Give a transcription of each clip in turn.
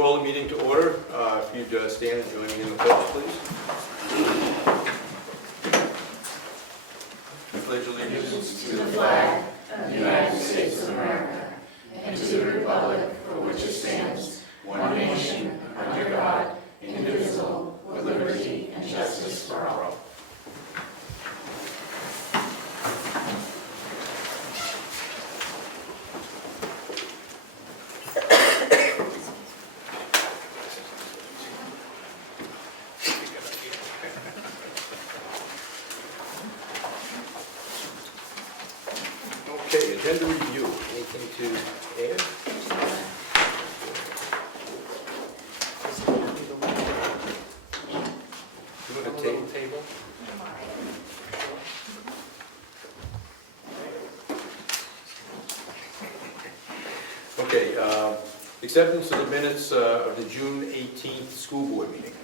call the meeting to order. If you'd stand and join me in the pledge, please. I pledge allegiance to the flag of the United States of America and to the republic for which it stands, one nation, under God, indivisible, with liberty and justice for all. Okay, agenda review. Anything to add? You want to table? Okay, acceptance of the minutes of the June 18th school board meeting.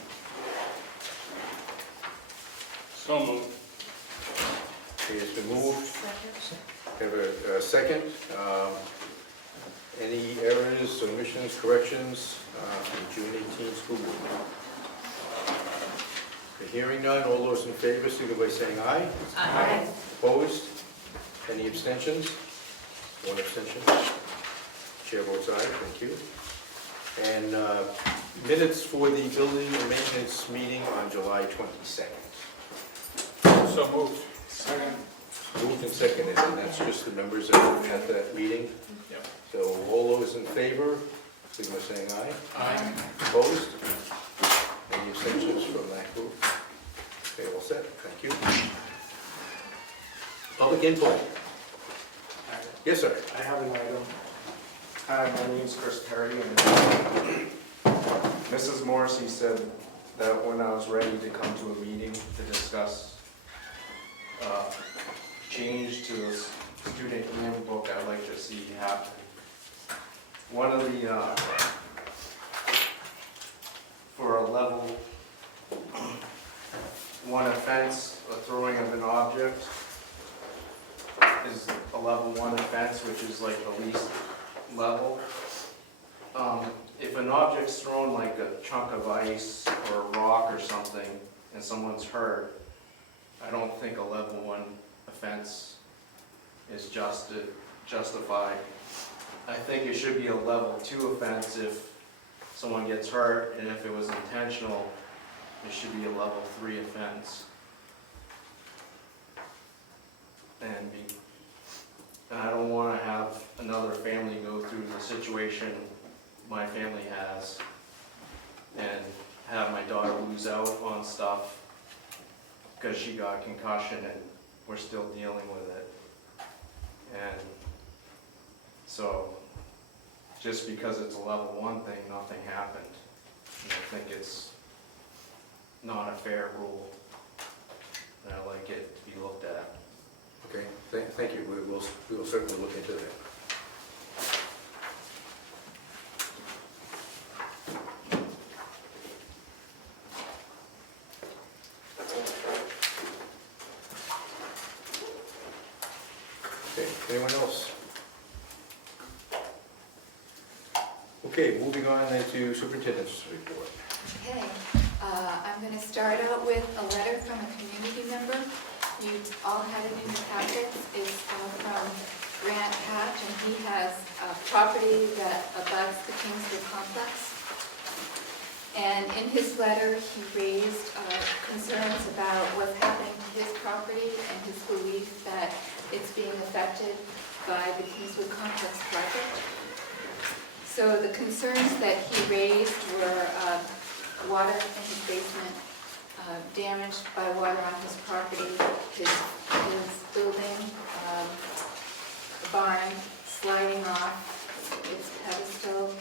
So moved. Okay, it's been moved. Have a second. Any errors, omissions, corrections from the June 18th school board meeting? Okay, hearing none, all those in favor, signify by saying aye. Aye. Opposed? Any abstentions? One abstention. Chair votes aye, thank you. And minutes for the building and maintenance meeting on July 22nd. So moved. Second. Moved and seconded, and that's just the members that were at that meeting. Yep. So all those in favor, signify by saying aye. Aye. Opposed? Any abstentions from that group? Okay, all set, thank you. Public input. Yes, sir. I have an item. Hi, my name is Chris Perry, and Mrs. Morrissey said that when I was ready to come to a meeting to discuss change to the student handbook I'd like to see happen. One of the, for a level 1 offense, a throwing of an object is a level 1 offense, which is like the least level. If an object's thrown like a chunk of ice or a rock or something and someone's hurt, I don't think a level 1 offense is justified. I think it should be a level 2 offense if someone gets hurt, and if it was intentional, it should be a level 3 offense. And I don't want to have another family go through the situation my family has and have my daughter lose out on stuff because she got concussion and we're still dealing with it. And so just because it's a level 1 thing, nothing happened. And I think it's not a fair rule. And I'd like it to be looked at. Okay, thank you. We will certainly look into that. Okay, anyone else? Okay, moving on then to superintendent's report. Okay, I'm going to start out with a letter from a community member. You all had it in your packets. It's from Grant Hatch, and he has a property that abuts the Kingswood complex. And in his letter, he raised concerns about what's happening to his property and his belief that it's being affected by the Kingswood complex project. So the concerns that he raised were water in his basement, damaged by water on his property, his building, the barn sliding off its pedestal.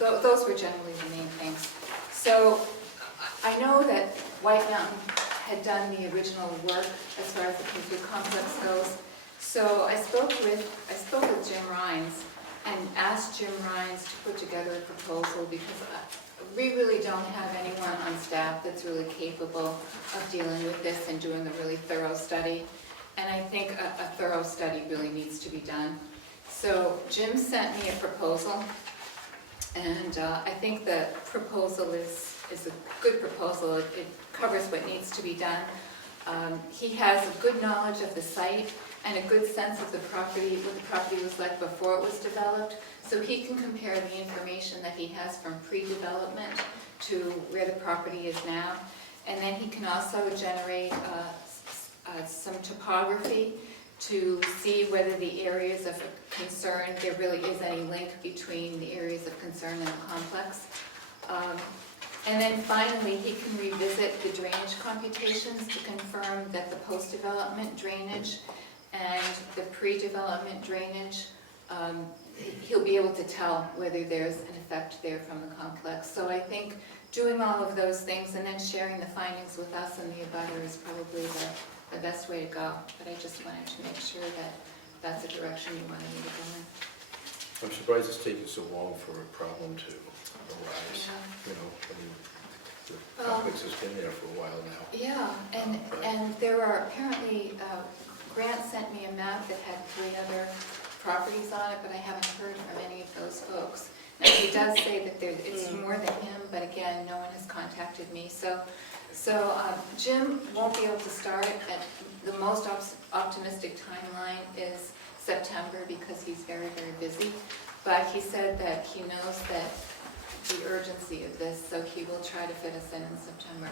Those were generally the main things. So I know that White Mountain had done the original work as far as the Kingswood complex goes. So I spoke with Jim Rines and asked Jim Rines to put together a proposal because we really don't have anyone on staff that's really capable of dealing with this and doing a really thorough study. And I think a thorough study really needs to be done. So Jim sent me a proposal, And I think the proposal is a good proposal. It covers what needs to be done. He has a good knowledge of the site and a good sense of the property, what the property was like before it was developed. So he can compare the information that he has from pre-development to where the property is now. And then he can also generate some topography to see whether the areas of concern, there really is any link between the areas of concern and the complex. And then finally, he can revisit the drainage computations to confirm that the post-development drainage and the pre-development drainage, he'll be able to tell whether there's an effect there from the complex. So I think doing all of those things and then sharing the findings with us and the abutter is probably the best way to go. But I just wanted to make sure that that's a direction you wanted me to go in. I'm surprised it's taken so long for a problem to arise. Yeah. You know, I mean, the complex has been there for a while now. Yeah, and there are apparently, Grant sent me a map that had 3 other properties on it, but I haven't heard from any of those folks. Now, he does say that it's more than him, but again, no one has contacted me. So Jim won't be able to start it at the most optimistic timeline is September because he's very, very busy. But he said that he knows that the urgency of this, so he will try to fit us in September.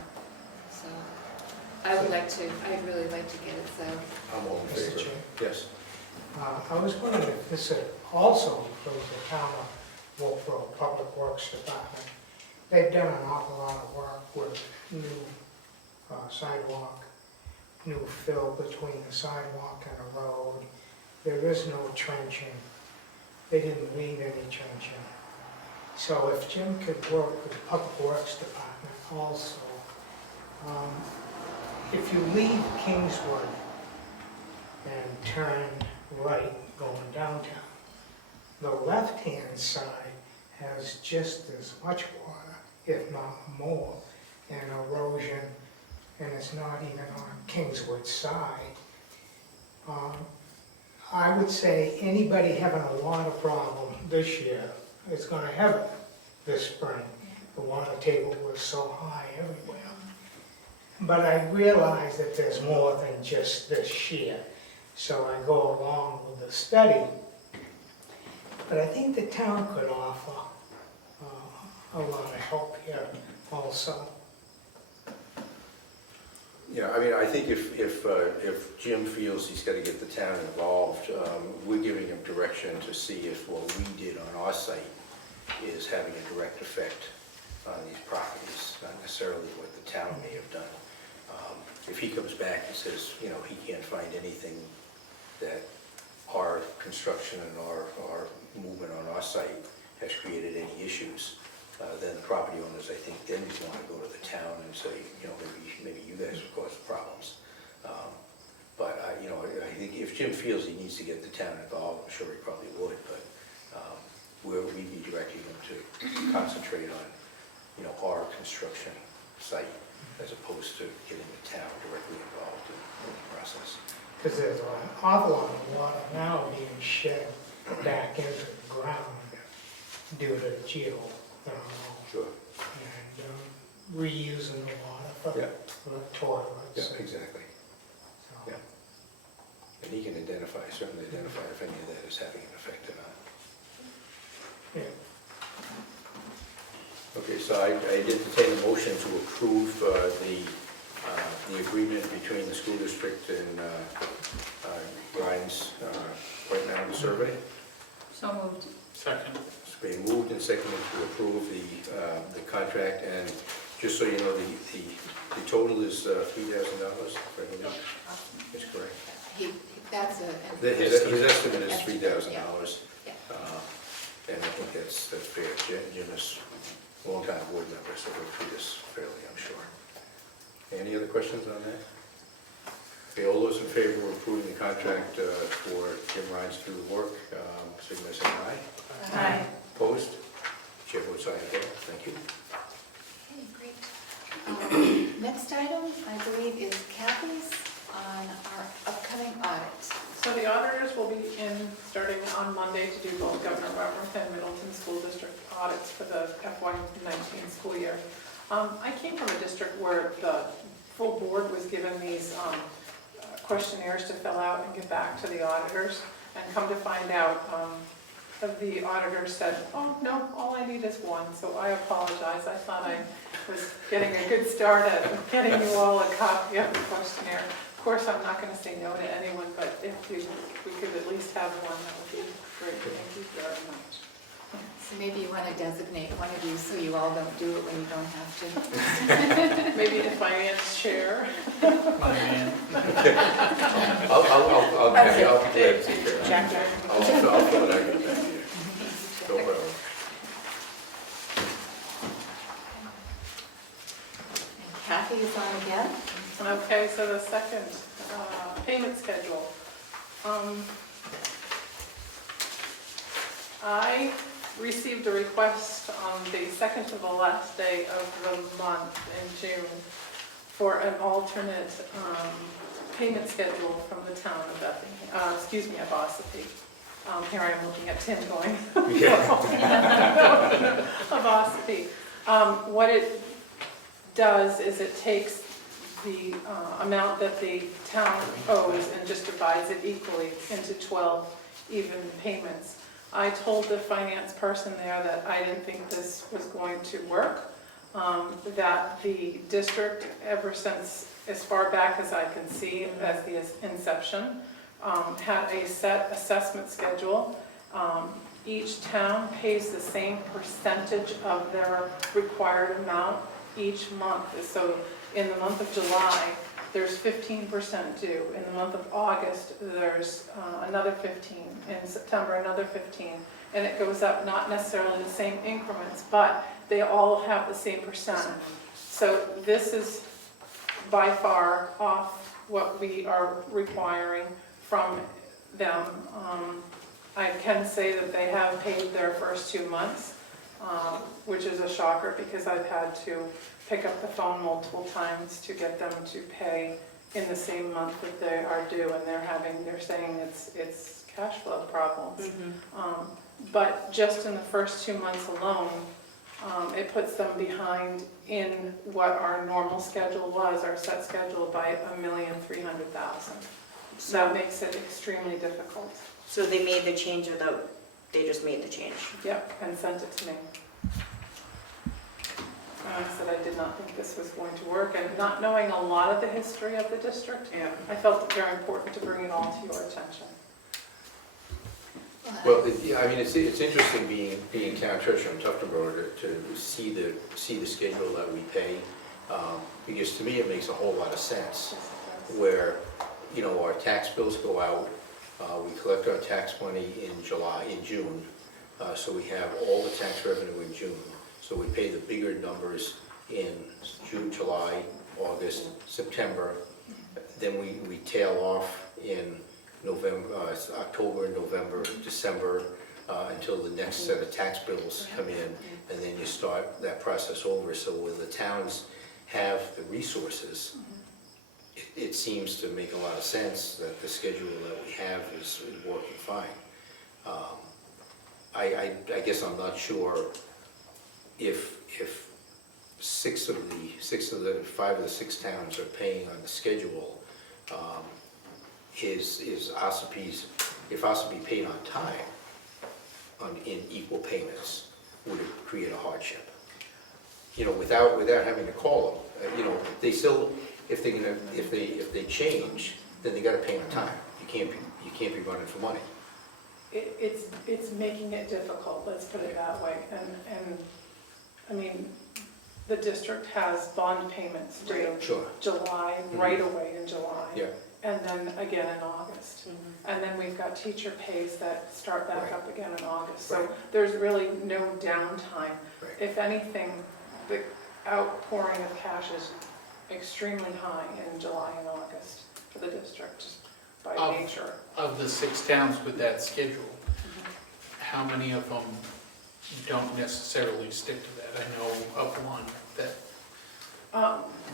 So I'd really like to get it, so. I'm all in Mr. favor. Chair? Yes. I was wondering if this would also include the town of Brookfield Public Works Department. They've done an awful lot of work with new sidewalk, new fill between the sidewalk and the road. There is no trenching. They didn't leave any trenching. So if Jim could work with the Public Works Department also, if you leave Kingswood and turn right going downtown, the left-hand side has just as much water, if not more, and erosion, and it's not even on Kingswood side. I would say anybody having a water problem this year is going to have it this spring. The water table was so high everywhere. But I realize that there's more than just this year, so I go along with the study. But I think the town could offer a lot of help here also. Yeah, I mean, I think if Jim feels he's got to get the town involved, we're giving him direction to see if what we did on our site is having a direct effect on these properties, not necessarily what the town may have done. If he comes back and says, you know, he can't find anything that our construction and our movement on our site has created any issues, then the property owners, I think, then want to go to the town and say, you know, maybe you guys have caused problems. But you know, I think if Jim feels he needs to get the town involved, I'm sure he probably would, but we'd be directing him to concentrate on, you know, our construction site as opposed to getting the town directly involved in the process. Because there's an awful lot of water now being shed back into the ground due to the Sure. and reusing the water Yeah. for the toilets. Yeah, exactly. So, Yeah. And he can certainly identify if any of that is having an effect or not. yeah. Okay, so I entertain a motion to approve the agreement between the school district and Ryan's right now the survey. So moved. Second. It's been moved and seconded to approve the contract, and just so you know, the total is $3,000, if I believe. That's correct. That's His estimate is $3,000. Yeah. And I think that's fair. Jim is a long-time board member, so he'll treat us fairly, I'm sure. Any other questions on that? Okay, all those in favor of approving the contract for Jim Ryan's to do the work, signify by saying aye. Aye. Opposed? Chair votes aye as well. Thank you. Okay, great. Next item, I believe, is Kathy's on our upcoming audit. So the auditors will be in, starting on Monday, to do both Governor Wentworth and Middleton School District audits for the FY19 school year. I came from a district where the full board was given these questionnaires to fill out and give back to the auditors, and come to find out, the auditor said, oh, no, all I need is one, so I apologize. I thought I was getting a good start at getting you all a copy of the questionnaire. Of course, I'm not going to say no to anyone, but if we could at least have one, that would be great. Thank you very much. So maybe you want to designate one of you so you all don't do it when you don't have to. Maybe the finance chair. My man. I'll That's it. I'll take care of it. Jack. I'll fill it out. No problem. And Kathy is on again. Okay, so the second payment schedule. I received a request on the second to the last day of the month in June for an alternate payment schedule from the town of Effingham, of Ossipee. Here I am looking at Tim going, of Ossipee. What it does is it takes the amount that the town owes and just divides it equally into 12 even payments. I told the finance person there that I didn't think this was going to work, that the district, ever since as far back as I can see as the inception, had a set assessment schedule. Each town pays the same percentage of their required amount each month. So in the month of July, there's 15% due. In the month of August, there's another 15. In September, another 15. And it goes up, not necessarily the same increments, but they all have the same percent. So this is by far off what we are requiring from them. I can say that they have paid their first 2 months, which is a shocker because I've had to pick up the phone multiple times to get them to pay in the same month that they are due, and they're saying it's cash flow problems. But just in the first 2 months alone, it puts them behind in what our normal schedule was, our set schedule, by $1,300,000. That makes it extremely difficult. So they made the change without, they just made the change? Yep, and sent it to me. And I said I did not think this was going to work, and not knowing a lot of the history of the district, I felt it very important to bring it all to your attention. Well, I mean, it's interesting being town treasurer in Tuftonboro to see the schedule that we pay, because to me it makes a whole lot of sense. Where, you know, our tax bills go out, we collect our tax money in June, so we have all the tax revenue in June. So we pay the bigger numbers in June, July, August, September. Then we tail off in November, October, November, December, until the next set of tax bills come in, and then you start that process over. So when the towns have the resources, it seems to make a lot of sense that the schedule that we have is working fine. I guess I'm not sure if 5 of the 6 towns are paying on the schedule. Is Ossapee's, if Ossipee paid on time, in equal payments, would it create a hardship? You know, without having to call them, you know, they still, if they change, then they got to pay on time. You can't be running for money. It's making it difficult, let's put it that way. And I mean, the district has bond payments due Sure. July, right away in July. Yeah. And then again in August. And then we've got teacher pays that start back Right. up again in August. So Right. there's really no downtime. Right. If anything, the outpouring of cash is extremely high in July and August for the district by nature. Of the 6 towns with that schedule, how many of them don't necessarily stick to that? I know of one that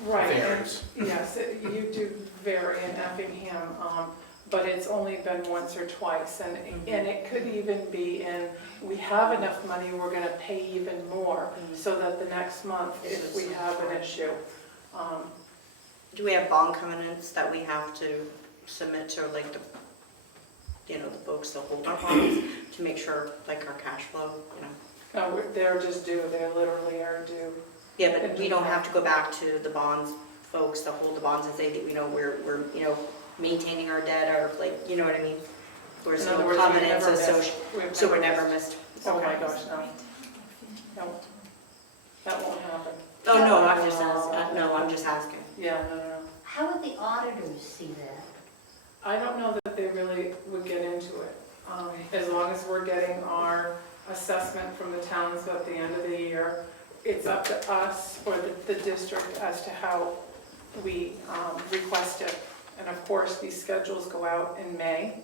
Right. varies. Yes, you do vary in Effingham. but it's only been once or twice, and it could even be in, we have enough money, we're gonna pay even more, so that the next month, if we have an issue. Do we have bond covenants that we have to submit to, like, the, you know, the folks that hold our bonds to make sure, like, our cash flow, you know? No, they're just due, they literally are due. Yeah, but we don't have to go back to the bonds folks that hold the bonds and say that, you know, we're, you know, maintaining our debt, or like, you know what I mean? There's In other no words, we've covenants never associated, missed- so we're never missed. Oh my gosh, no. No, that won't happen. Oh, no, I'm just asking, no, I'm just asking. Yeah, no. How would the auditors see that? I don't know that they really would get into it. As long as we're getting our assessment from the towns at the end of the year, it's up to us or the district as to how we request it. And of course, these schedules go out in May,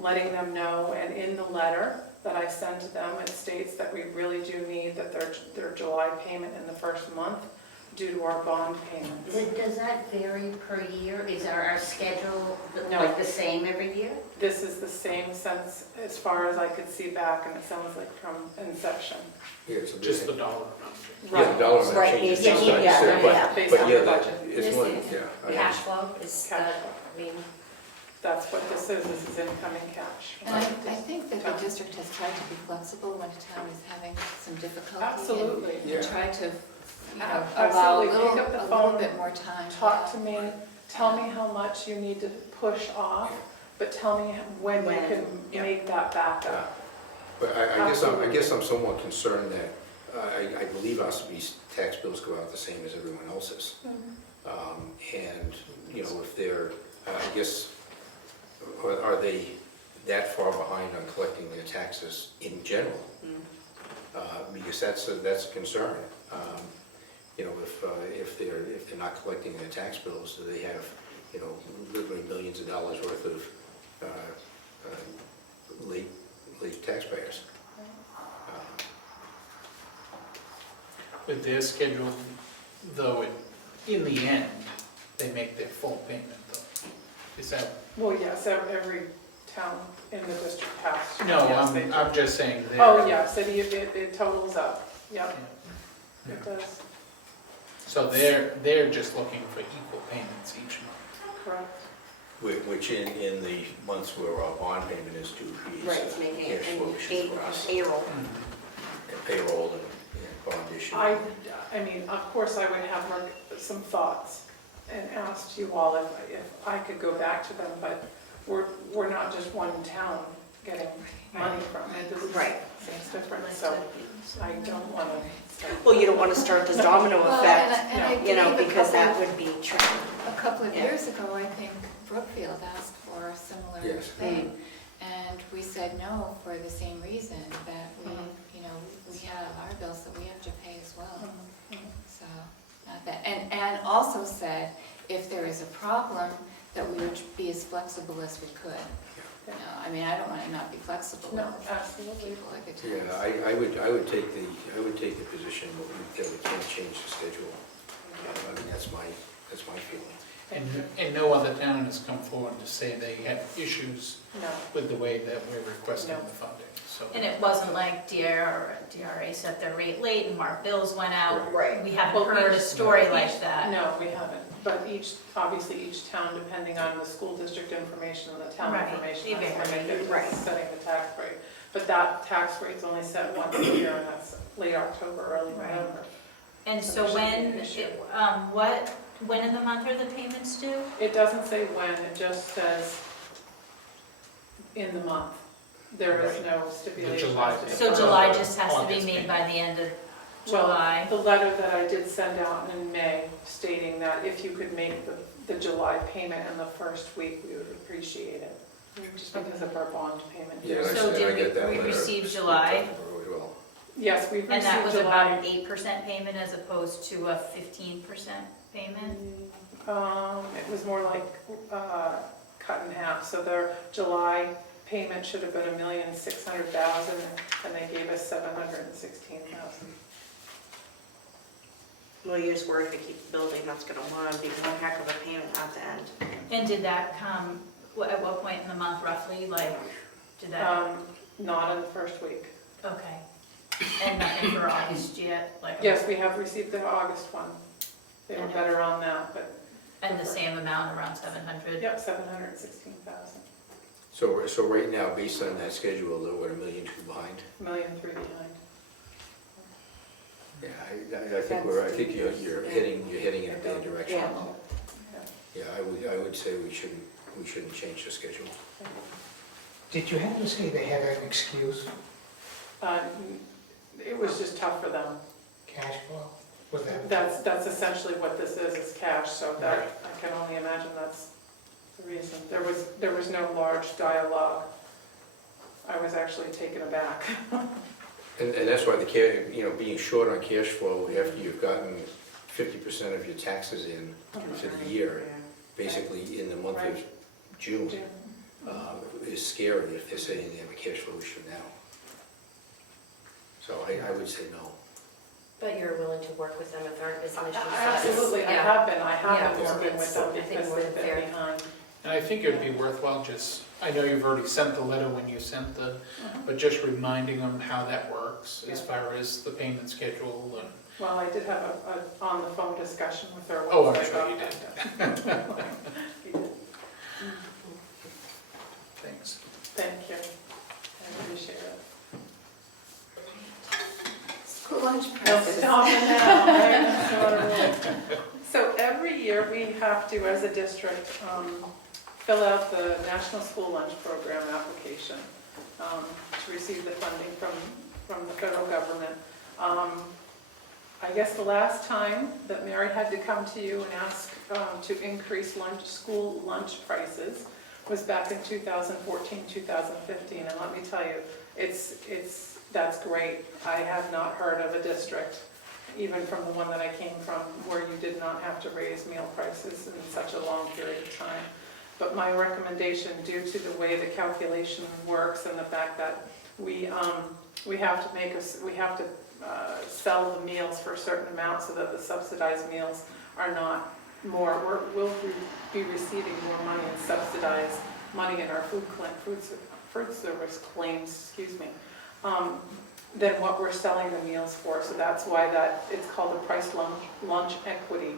letting them know, and in the letter that I sent to them, it states that we really do need that their July payment in the first month due to our bond payments. Does that vary per year? Is our schedule No. like the same every year? This is the same since, as far as I could see back, and it sounds like from inception. Yeah, it's a Just the bit- dollar amount. Yeah, the dollar amount Right, changes yeah, sometimes, yeah, but- yeah. Based But on yeah, the that- budget. it's This one, is yeah. I Cash flow is, Cash I mean, That's what this is incoming cash. And I think that the district has tried to be flexible when a town is having some difficulty. Absolutely. Yeah. And try to, you know, allow a Absolutely. little, Pick up the a little phone, bit more time. Talk to me, tell me how much you need to push off, but tell me when you When, can yeah. make that back Yeah. up. But I guess I'm somewhat concerned that, I believe our tax bills go out the same as everyone else's. And, you know, if they're, I guess, are they that far behind on collecting their taxes in general? Because that's a concern. You know, if they're not collecting their tax bills, do they have, you know, literally millions of dollars worth of late taxpayers? With their schedule, though, in the end, they make their full payment, though. Is that, Well, yes, every town in the district has. to. no, Yes, they do. I'm just saying that. Oh, yes, it totals up, yep, it does, So they're just looking for equal payments each month. correct. Which in the months where our bond payment is due, is Right, it's making it cash flow in issues for us, payroll. and payroll and bond issue. I mean, of course, I would have like some thoughts and asked you all if I could go back to them, but we're not just one town getting money from it. This is- Right. Seems different, so I don't want to. Well, you don't want to start this domino Well, effect, and I you know, believe because that would be tricky. A couple of Yeah. years ago, I think Brookfield asked for a similar Yes. thing. And we said no for the same reason, that we, Mhm. you know, we have our bills that we have to pay as well. Mhm. So, not that, and also said, if there is a problem, that we would be as flexible as we could. You know, I mean, I don't want to not be flexible No, with absolutely. people like a Yeah, town. I would take the position that we can't change the schedule. I mean, that's my feeling. And no other town has come forward to say they had issues No, with the way that we're requesting No. the funding, so. And it wasn't like DRA set their rate late and our bills went out. Right. We haven't Well, heard a each- story like that. no, we haven't. But obviously each town, depending on the school district information and the town Right, information, they that's when vary. they're setting the tax rate. But that tax rate's only set once a year, and that's late October, early Right. November. And So so there shouldn't when, be an issue. when in the month are the payments due? It doesn't say when, it just says in the month. There is no stipulation. July as to- So July just has to be August made payment. by the end of Well, July. the letter that I did send out in May stating that if you could make the July payment in the first week, we would appreciate it. Just because of our bond payment. Yeah, I So said I did get that we letter. receive July? As well. Yes, we've And that was received about July. an 8% payment as opposed to a 15% payment? It was more like cut in half, so their July payment should have been $1,600,000, and they gave us $716,000. Well, you just worry if you keep building, that's gonna want to be one heck of a payment at the end. And did that come At what point in the month roughly, like, did that, Not in the first week. okay. And nothing for August yet, like? Yes, we have received the August one. They were better on that, but, And the same amount, around 700? yep, 716,000, So right now, based on that schedule, we're $1.2 million behind. $1.3 million behind. Yeah, I think you're heading in a bad direction. Yeah, I would say we shouldn't change the schedule. Did you have to say they had an excuse, It was just tough for them. cash flow? Was that? That's essentially what this is cash, so that, I can only imagine that's the reason. There was no large dialogue. I was actually taken aback. And that's why being short on cash flow after you've gotten 50% of your taxes in for the year, basically in the month of June, is scary if they're saying they have a cash flow issue now. So I would say no. But you're willing to work with them if there aren't business issues? Absolutely, I have been working with them I think because more than they've fair. been behind. And I think it'd be worthwhile I know you've already sent the letter when you sent but just reminding them how that works as far as the payment schedule and. Well, I did have a on the phone discussion with her. Oh, I'm once I sure you got did. that. You did. Thanks. Thank you. I appreciate it. School lunch No, prices. stop it now, right? That's not a rule. So every year we have to, as a district, fill out the National School Lunch Program application to receive the funding from the federal government. I guess the last time that Mary had to come to you and ask to increase school lunch prices was back in 2014, 2015, and let me tell you, that's great. I have not heard of a district, even from the one that I came from, where you did not have to raise meal prices in such a long period of time. But my recommendation, due to the way the calculation works and the fact that we have to sell the meals for a certain amount so that the subsidized meals are not more, we'll be receiving more money in subsidized money in our food service claims, than what we're selling the meals for. So that's why it's called a price lunch equity.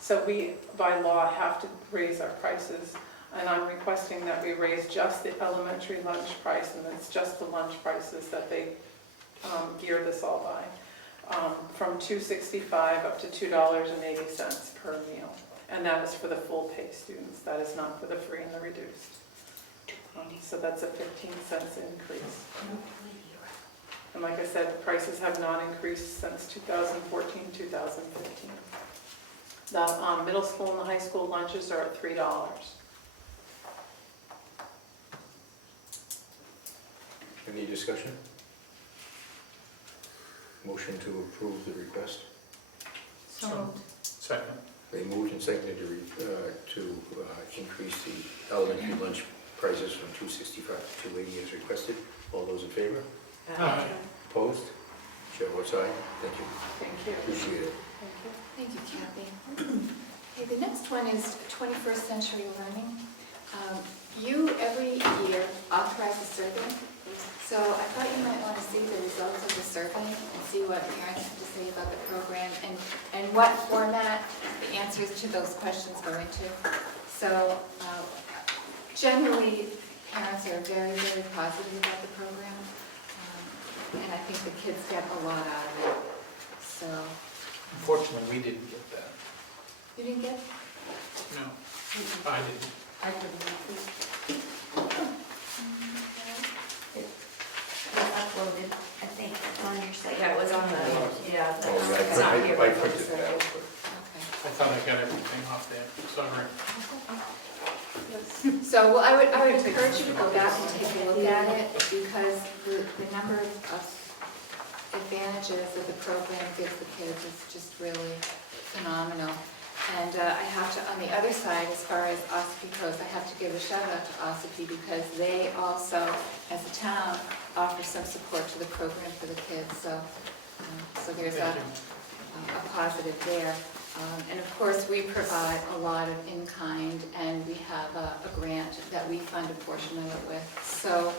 So we, by law, have to raise our prices. And I'm requesting that we raise just the elementary lunch price, and it's just the lunch prices that they gear this all by. From $2.65 up to $2.80 per meal. And that is for the full pay students. That is not for the free and the reduced. So that's a 15-cent increase. And like I said, the prices have not increased since 2014, 2015. The middle school and the high school lunches are at $3. Any discussion? Motion to approve the request. So moved. Second. They moved and seconded to increase the elementary lunch prices from $2.65 to $2.80 as requested. All those in favor? Aye. Opposed? Chair votes aye. Thank you. Thank you. Appreciate it. Thank you. Thank you, Kathy. Okay, the next one is 21st century learning. You, every year, authorize a survey. So I thought you might want to see the results of the survey and see what parents have to say about the program and what format the answers to those questions go into. So generally, parents are very, very positive about the program. And I think the kids get a lot out of it. So, Unfortunately, we didn't get that. you didn't get? No, I didn't. I couldn't read it. It was uploaded, I think, on your site. Yeah, it was on the, yeah. Oh, yeah, It's not here, I but printed it's it out. Okay. I thought I got everything off there, sorry. So, well, I would encourage you to go back and take a look at it, because the number of advantages that the program gives the kids is just really phenomenal. And I have to, on the other side, as far as OSCP goes, I have to give a shout out to OSCP because they also, as a town, offer some support to the program for the kids. So, so there's Thank a you. positive there. And of course, we provide a lot of in-kind, and we have a grant that we fund a portion of it with. So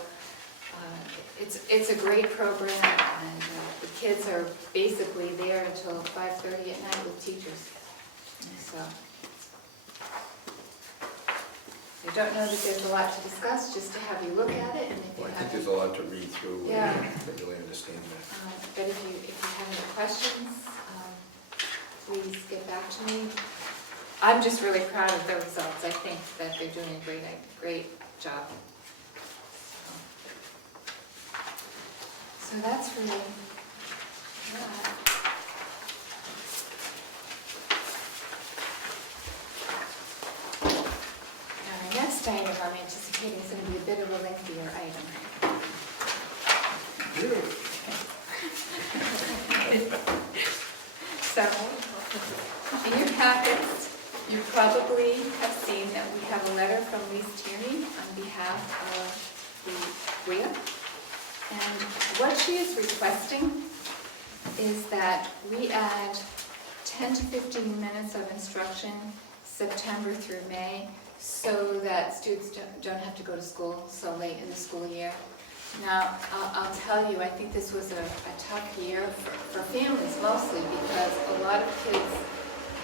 it's a great program, and the kids are basically there until 5:30 at night with teachers. So I don't know that there's a lot to discuss, just to have you look at it, and if you Well, I have, think there's a lot to read through. Yeah. To really understand that. but if you have any questions, please get back to me. I'm just really proud of the results. I think that they're doing a great job. So that's really that. Now, our next item I'm anticipating is going to be a bit of a lengthier item. So, in your packets, you probably have seen that we have a letter from Lise Tierney on behalf of the WIA. And what she is requesting is that we add 10 to 15 minutes of instruction September through May so that students don't have to go to school so late in the school year. Now, I'll tell you, I think this was a tough year for families mostly, because a lot of kids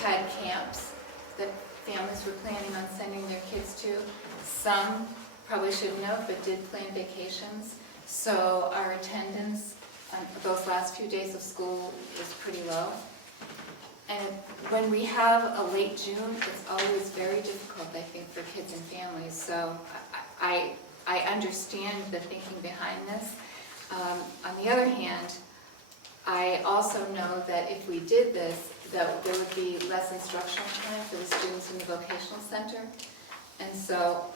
had camps that families were planning on sending their kids to. Some probably shouldn't have, but did plan vacations. So our attendance on those last few days of school was pretty low. And when we have a late June, it's always very difficult, I think, for kids and families. So I understand the thinking behind this. On the other hand, I also know that if we did this, that there would be less instructional time for the students in the vocational center. And so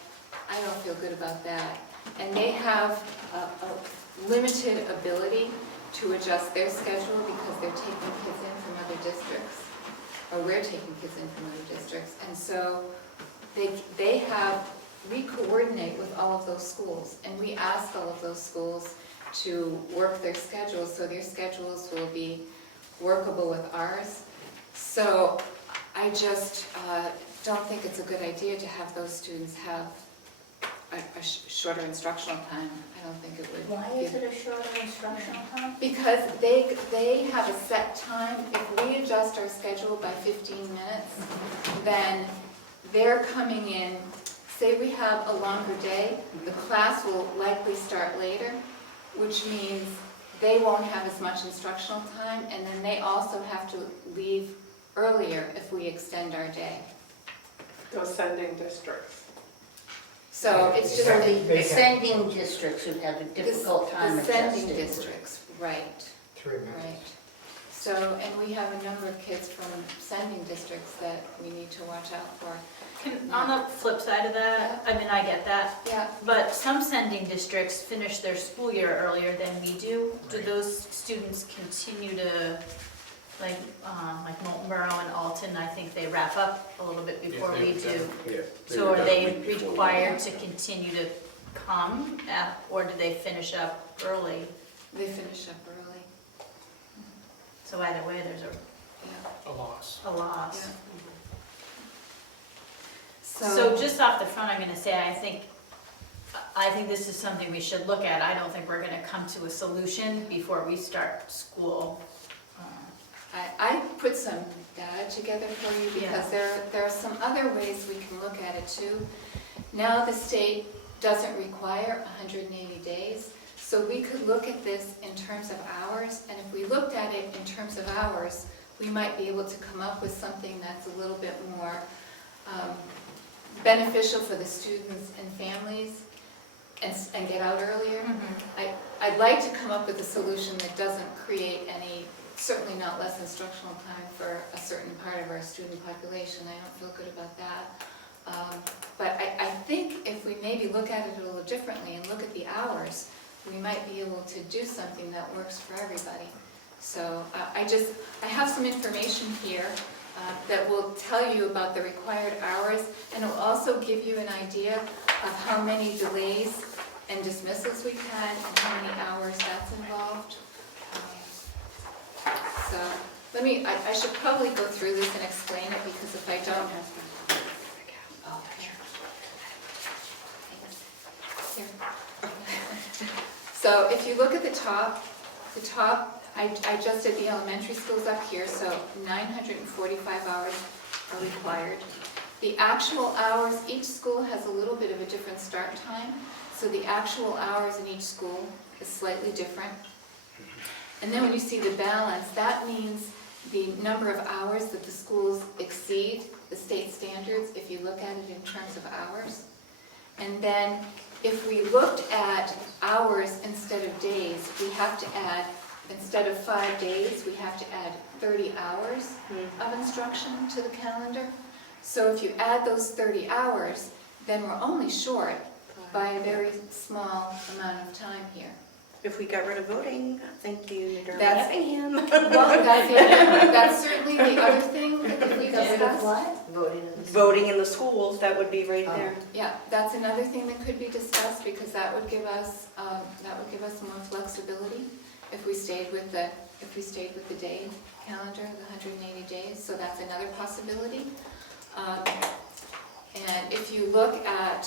I don't feel good about that. And they have a limited ability to adjust their schedule because they're taking kids in from other districts, or we're taking kids in from other districts. And so we coordinate with all of those schools, and we ask all of those schools to work their schedules so their schedules will be workable with ours. So I just don't think it's a good idea to have those students have a shorter instructional time. I don't think it would. Why is it a shorter instructional time? Because they have a set time. If we adjust our schedule by 15 minutes, then they're coming in, say we have a longer day, the class will likely start later, which means they won't have as much instructional time, and then they also have to leave earlier if we extend our day. Those sending districts. So it's just So the the sending districts would have a difficult time sending adjusting. districts, right. 3 minutes. Right. So, and we have a number of kids from sending districts that we need to watch out for. On the flip side of that, I mean, I get that, Yeah, but some sending districts finish their school year earlier than we do. Do Right. those students continue to, like Molten Borough and Alton, I think they wrap up a little bit before they we would do. Yeah. So are they Week before. required to continue to come, or do they finish up early? they finish up early. So either way, there's Yeah, A loss. a loss. yeah. So just off the front, I'm gonna say, I think this is something we should look at. I don't think we're gonna come to a solution before we start school. I put some data together for you because there are some other ways we can look at it too. Now the state doesn't require 180 days, so we could look at this in terms of hours, and if we looked at it in terms of hours, we might be able to come up with something that's a little bit more beneficial for the students and families and get out earlier. I'd like to come up with a solution that doesn't create any, certainly not less instructional time for a certain part of our student population. I don't feel good about that. But I think if we maybe look at it a little differently and look at the hours, we might be able to do something that works for everybody. So I have some information here that will tell you about the required hours, and it will also give you an idea of how many delays and dismissals we've had and how many hours that's involved. So I should probably go through this and explain it, because if I don't. Oh, here. So if you look at the top, I just did the elementary schools up here, so 945 hours are required. The actual hours, each school has a little bit of a different start time, so the actual hours in each school is slightly different. And then when you see the balance, that means the number of hours that the schools exceed the state standards, if you look at it in terms of hours. And then if we looked at hours instead of days, we have to add, instead of 5 days, we have to add 30 hours of instruction to the calendar. So if you add those 30 hours, then we're only short by a very small amount of time here. If we got rid of voting, thank you, Mr. That's- Effingham. Well, that's certainly the other thing that could be discussed. Voting in the schools, that would be right there. Yeah, that's another thing that could be discussed, because that would give us more flexibility if we stayed with the day calendar, the 180 days. So that's another possibility. And if you look at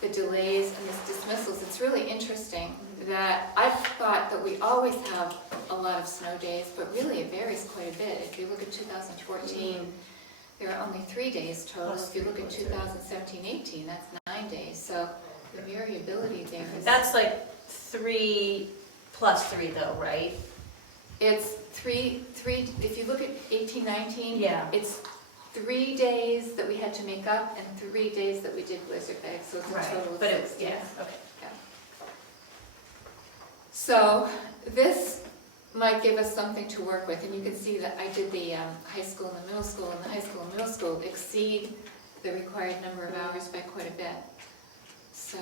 the delays and the dismissals, it's really interesting that I've thought that we always have a lot of snow days, but really it varies quite a bit. If you look at 2014, there are only 3 days total. If you look at 2017-18, that's 9 days. So the variability there is... That's like 3 plus 3 though, right? It's three, if you look at 18-19, Yeah. it's 3 days that we had to make up and 3 days that we did blizzard bags, so it's a total of But 6 it's, days. yeah, okay. So this might give us something to work with, and you can see that I did the high school and the middle school, and the high school and middle school exceed the required number of hours by quite a bit. So,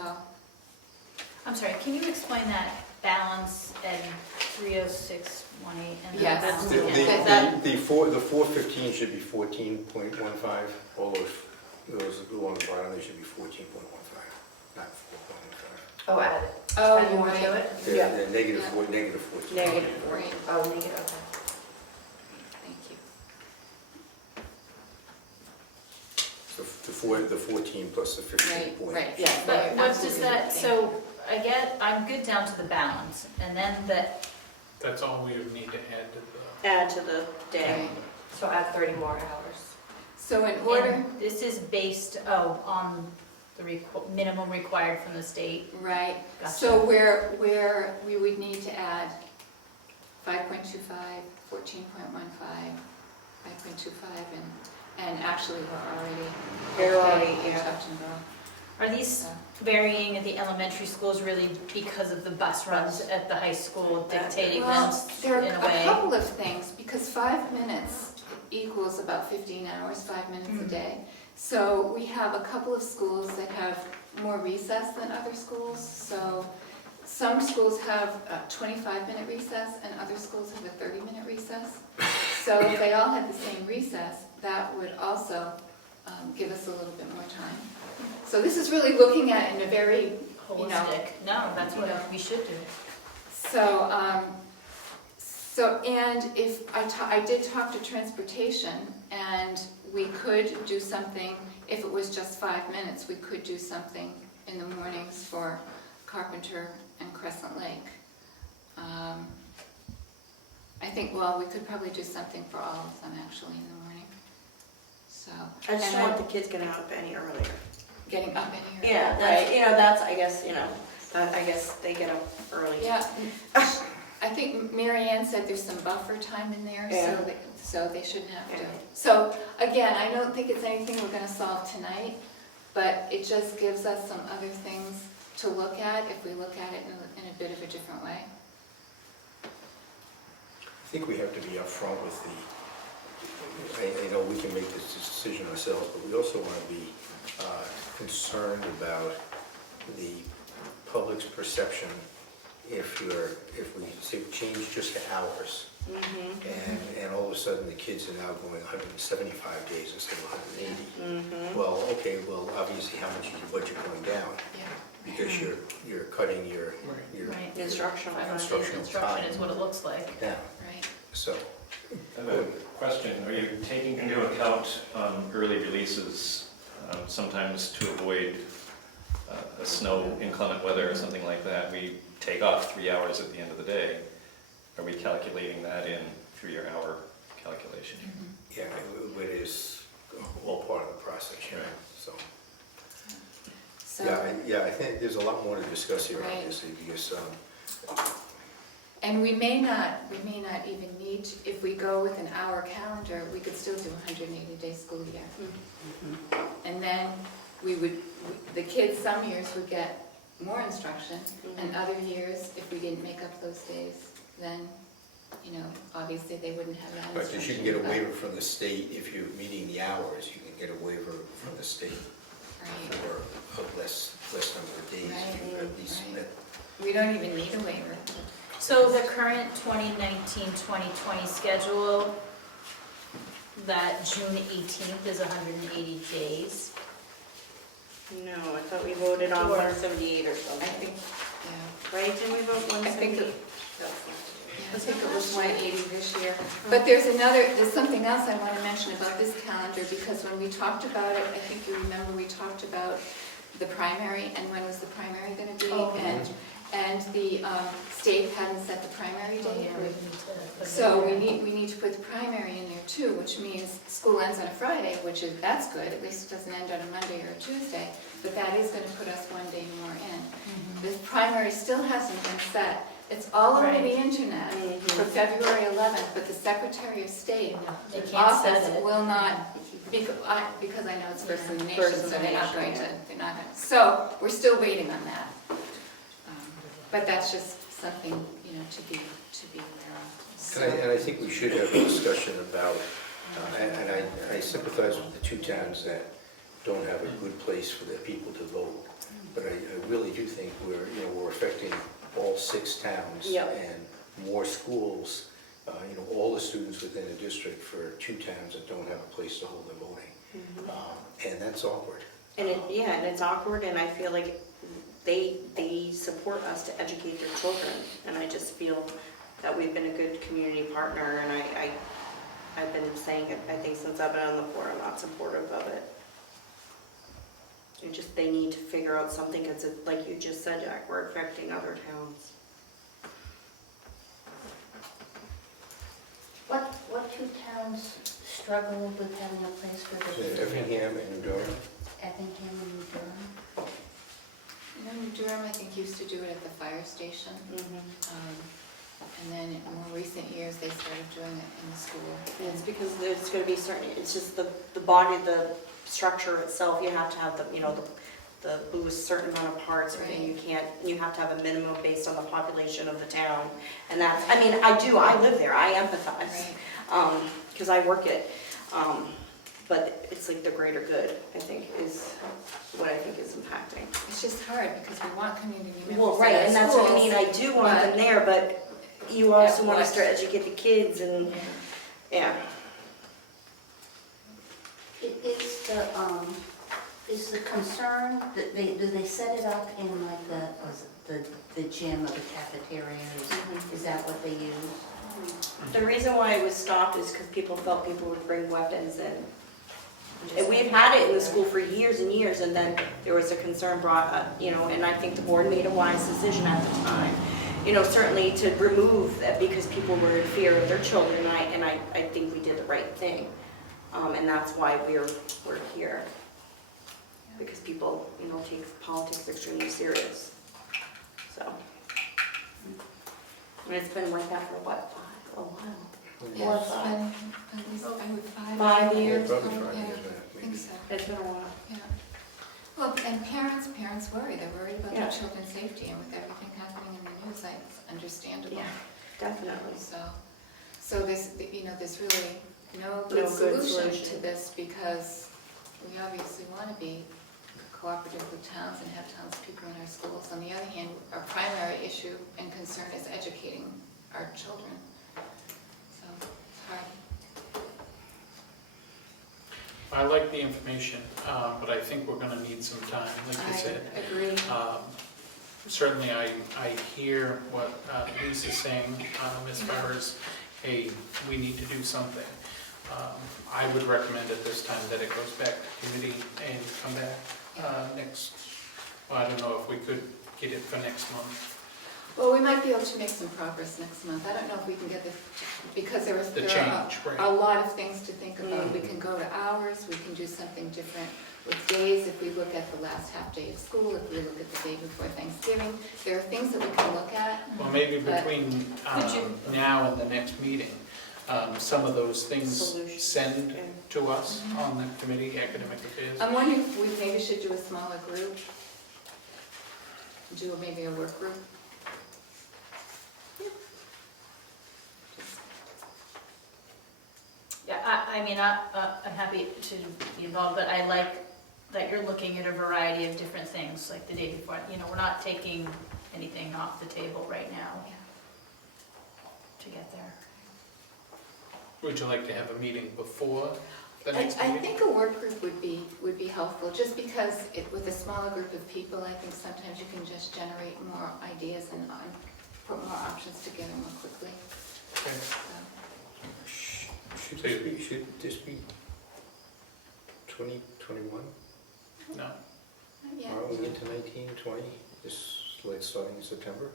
I'm sorry, can you explain that balance and 30618 and Yes. the balance The, again? the 415 should be 14.15, all those who on the bottom, they should be 14.15, not 4.15. Oh, add it. oh, How do you want to do right. it? They're negative Yeah. 14. Negative. Right, Oh, negative, okay. thank you. The 14 plus the 15 point. Right, Yeah, right. But what does Absolutely. that, so I'm good down to the balance, and then That's all we would need to add to the. Add to the day. Right. So add 30 more hours. So in order, and this is based, on the minimum required from the state. right, Gotcha. so where we would need to add 5.25, 14.15, 5.25, and actually We're we're already, okay, yeah. touch and go. Are these varying at the elementary schools really because of the bus runs at the high school dictating them Well, there in are a a way? couple of things, because 5 minutes equals about 15 hours, 5 minutes a day. So we have a couple of schools that have more recess than other schools. So some schools have a 25-minute recess and other schools have a 30-minute recess. So if they all had the same recess, that would also give us a little bit more time. So this is really looking at it in a very, Holistic. No, that's what we should do. so, and if I did talk to transportation, and we could do something, if it was just 5 minutes, we could do something in the mornings for Carpenter and Crescent Lake. I think, well, we could probably do something for all of them actually in the morning. So, I just and don't want the kids getting up any earlier. getting up in here. Yeah, right, that's, I guess, I guess they get up early. Yeah, I think Mary Ann said there's some buffer time in there, Yeah. so they shouldn't have to. Yeah. So, again, I don't think it's anything we're gonna solve tonight, but it just gives us some other things to look at if we look at it in a bit of a different way. I think we have to be upfront with I know we can make this decision ourselves, but we also want to be concerned about the public's perception if we say change just the hours, and all of a sudden the kids are now going 175 days instead of 180. Well, okay, obviously how much is your budget going down? Yeah. Because you're cutting your Right. Instructional. Instructional Instruction time is what it looks like. down. Right. So I have a question. Are you taking into account early releases, sometimes to avoid a snow, inclement weather or something like that? We take off 3 hours at the end of the day. Are we calculating that in through your hour calculation? Yeah, it is all part of the process, yeah, so. So, Yeah, I think there's a lot more to discuss here, Right. obviously, because, and we may not even need, if we go with an hour calendar, we could still do 180-day school year. And then the kids some years would get more instruction, and other years, if we didn't make up those days, then, obviously they wouldn't have that but instruction. you can get a waiver from the state if you're meeting the hours, you can get a waiver from the state Right. for a less number of days, if you at least Right. met. We don't even need a waiver. So the current 2019-2020 schedule, that June 18th is 180 days. No, I thought we voted on Sure. 178 or I something. think, yeah. Right, didn't we vote I think 178? I think it was 180 this year. But there's something else I want to mention about this calendar, because when we talked about it, I think you remember we talked about the primary, and when was the primary going to be? Oh. And the state hadn't set the primary Oh, date. yeah, we need to put it So in we there. need to put the primary in there too, which means school ends on a Friday, that's good, at least it doesn't end on a Monday or a Tuesday, but that is going to put us one day more in. The primary still hasn't been set. It's all over Right. the internet for February 11th, but the Secretary of State They can't set office it. will not, because I know it's first in the nation, First in so the they're not going nation, to, so we're still waiting on that. But that's just something, to be aware of. And I think we should have a discussion about, and I sympathize with the two towns that don't have a good place for their people to vote. But I really do think we're affecting all 6 towns. Yep. And more schools, all the students within a district for 2 towns that don't have a place to hold their voting. And that's awkward. And it's awkward, and I feel like they support us to educate their children, and I just feel that we've been a good community partner, and I've been saying it, I think since I've been on the board, I'm not supportive of it. They need to figure out something, because like you just said, Jack, we're affecting other towns. What two towns struggle with having a place for the... Effingham and New Durham. Effingham and New Durham? New Durham, I think, used to do it at the fire station. And then in more recent years, they started doing it in the school. And it's because there's going to be certain, it's just the body, the structure itself, you have to have the boost certain amount of parts, and you have to have a minimum based on the population of the town. And that's, I live there, I empathize, because I work it. But it's like the greater good, I think, is what I think is impacting. It's just hard because we want community members. Well, right, and that's what I mean, I do want them there, but you also want to start educate the kids, and, yeah. Is the concern that do they set it up in like the gym or the cafeteria? Is that what they use? The reason why it was stopped is because people felt people would bring weapons in. And we've had it in the school for years and years, and then there was a concern brought up, and I think the board made a wise decision at the time. Certainly to remove that, because people were in fear of their children, and I think we did the right thing. And that's why we're here. Because people, take politics extremely serious. So. And it's been like that for what, a while? Yeah, it's been at least, I would 5 years. Probably Yeah, 5 years, I think so. It's been a while. Yeah. Well, and parents worry. They're worried about Yeah. their children's safety, and with everything happening in the news, it's understandable. Yeah, definitely. So there's, there's really no No good good solution solution. to this, because we obviously want to be cooperative with towns and have townspeople in our schools. On the other hand, our primary issue and concern is educating our children. So it's hard. I like the information, but I think we're gonna need some time, like you said. I agree. Certainly, I hear what Lisa's saying as far as hey, we need to do something. I would recommend at this time that it goes back to committee and come back next, well, I don't know if we could get it for next month. Well, we might be able to make some progress next month. I don't know if we can get because there The are change, right. a lot of things to think about. We can go to hours, we can do something different with days. If we look at the last half day of school, if we look at the day before Thanksgiving, there are things that we can look at. Well, maybe But- between Could you- now and the next meeting, some of those things Solutions. send to us on the committee, academic affairs. I'm wondering if we maybe should do a smaller group, do maybe a work group. Yeah, I mean, I'm happy to be involved, but I like that you're looking at a variety of different things, like the day before. You know, we're not taking anything off the table right now to get there. Would you like to have a meeting before the I next meeting? think a work group would be helpful, just because with a smaller group of people, I think sometimes you can just generate more ideas and put more options together more quickly. Okay. Should this be 2021? No. Yeah, Are we into 19, 20, this, like, starting in September?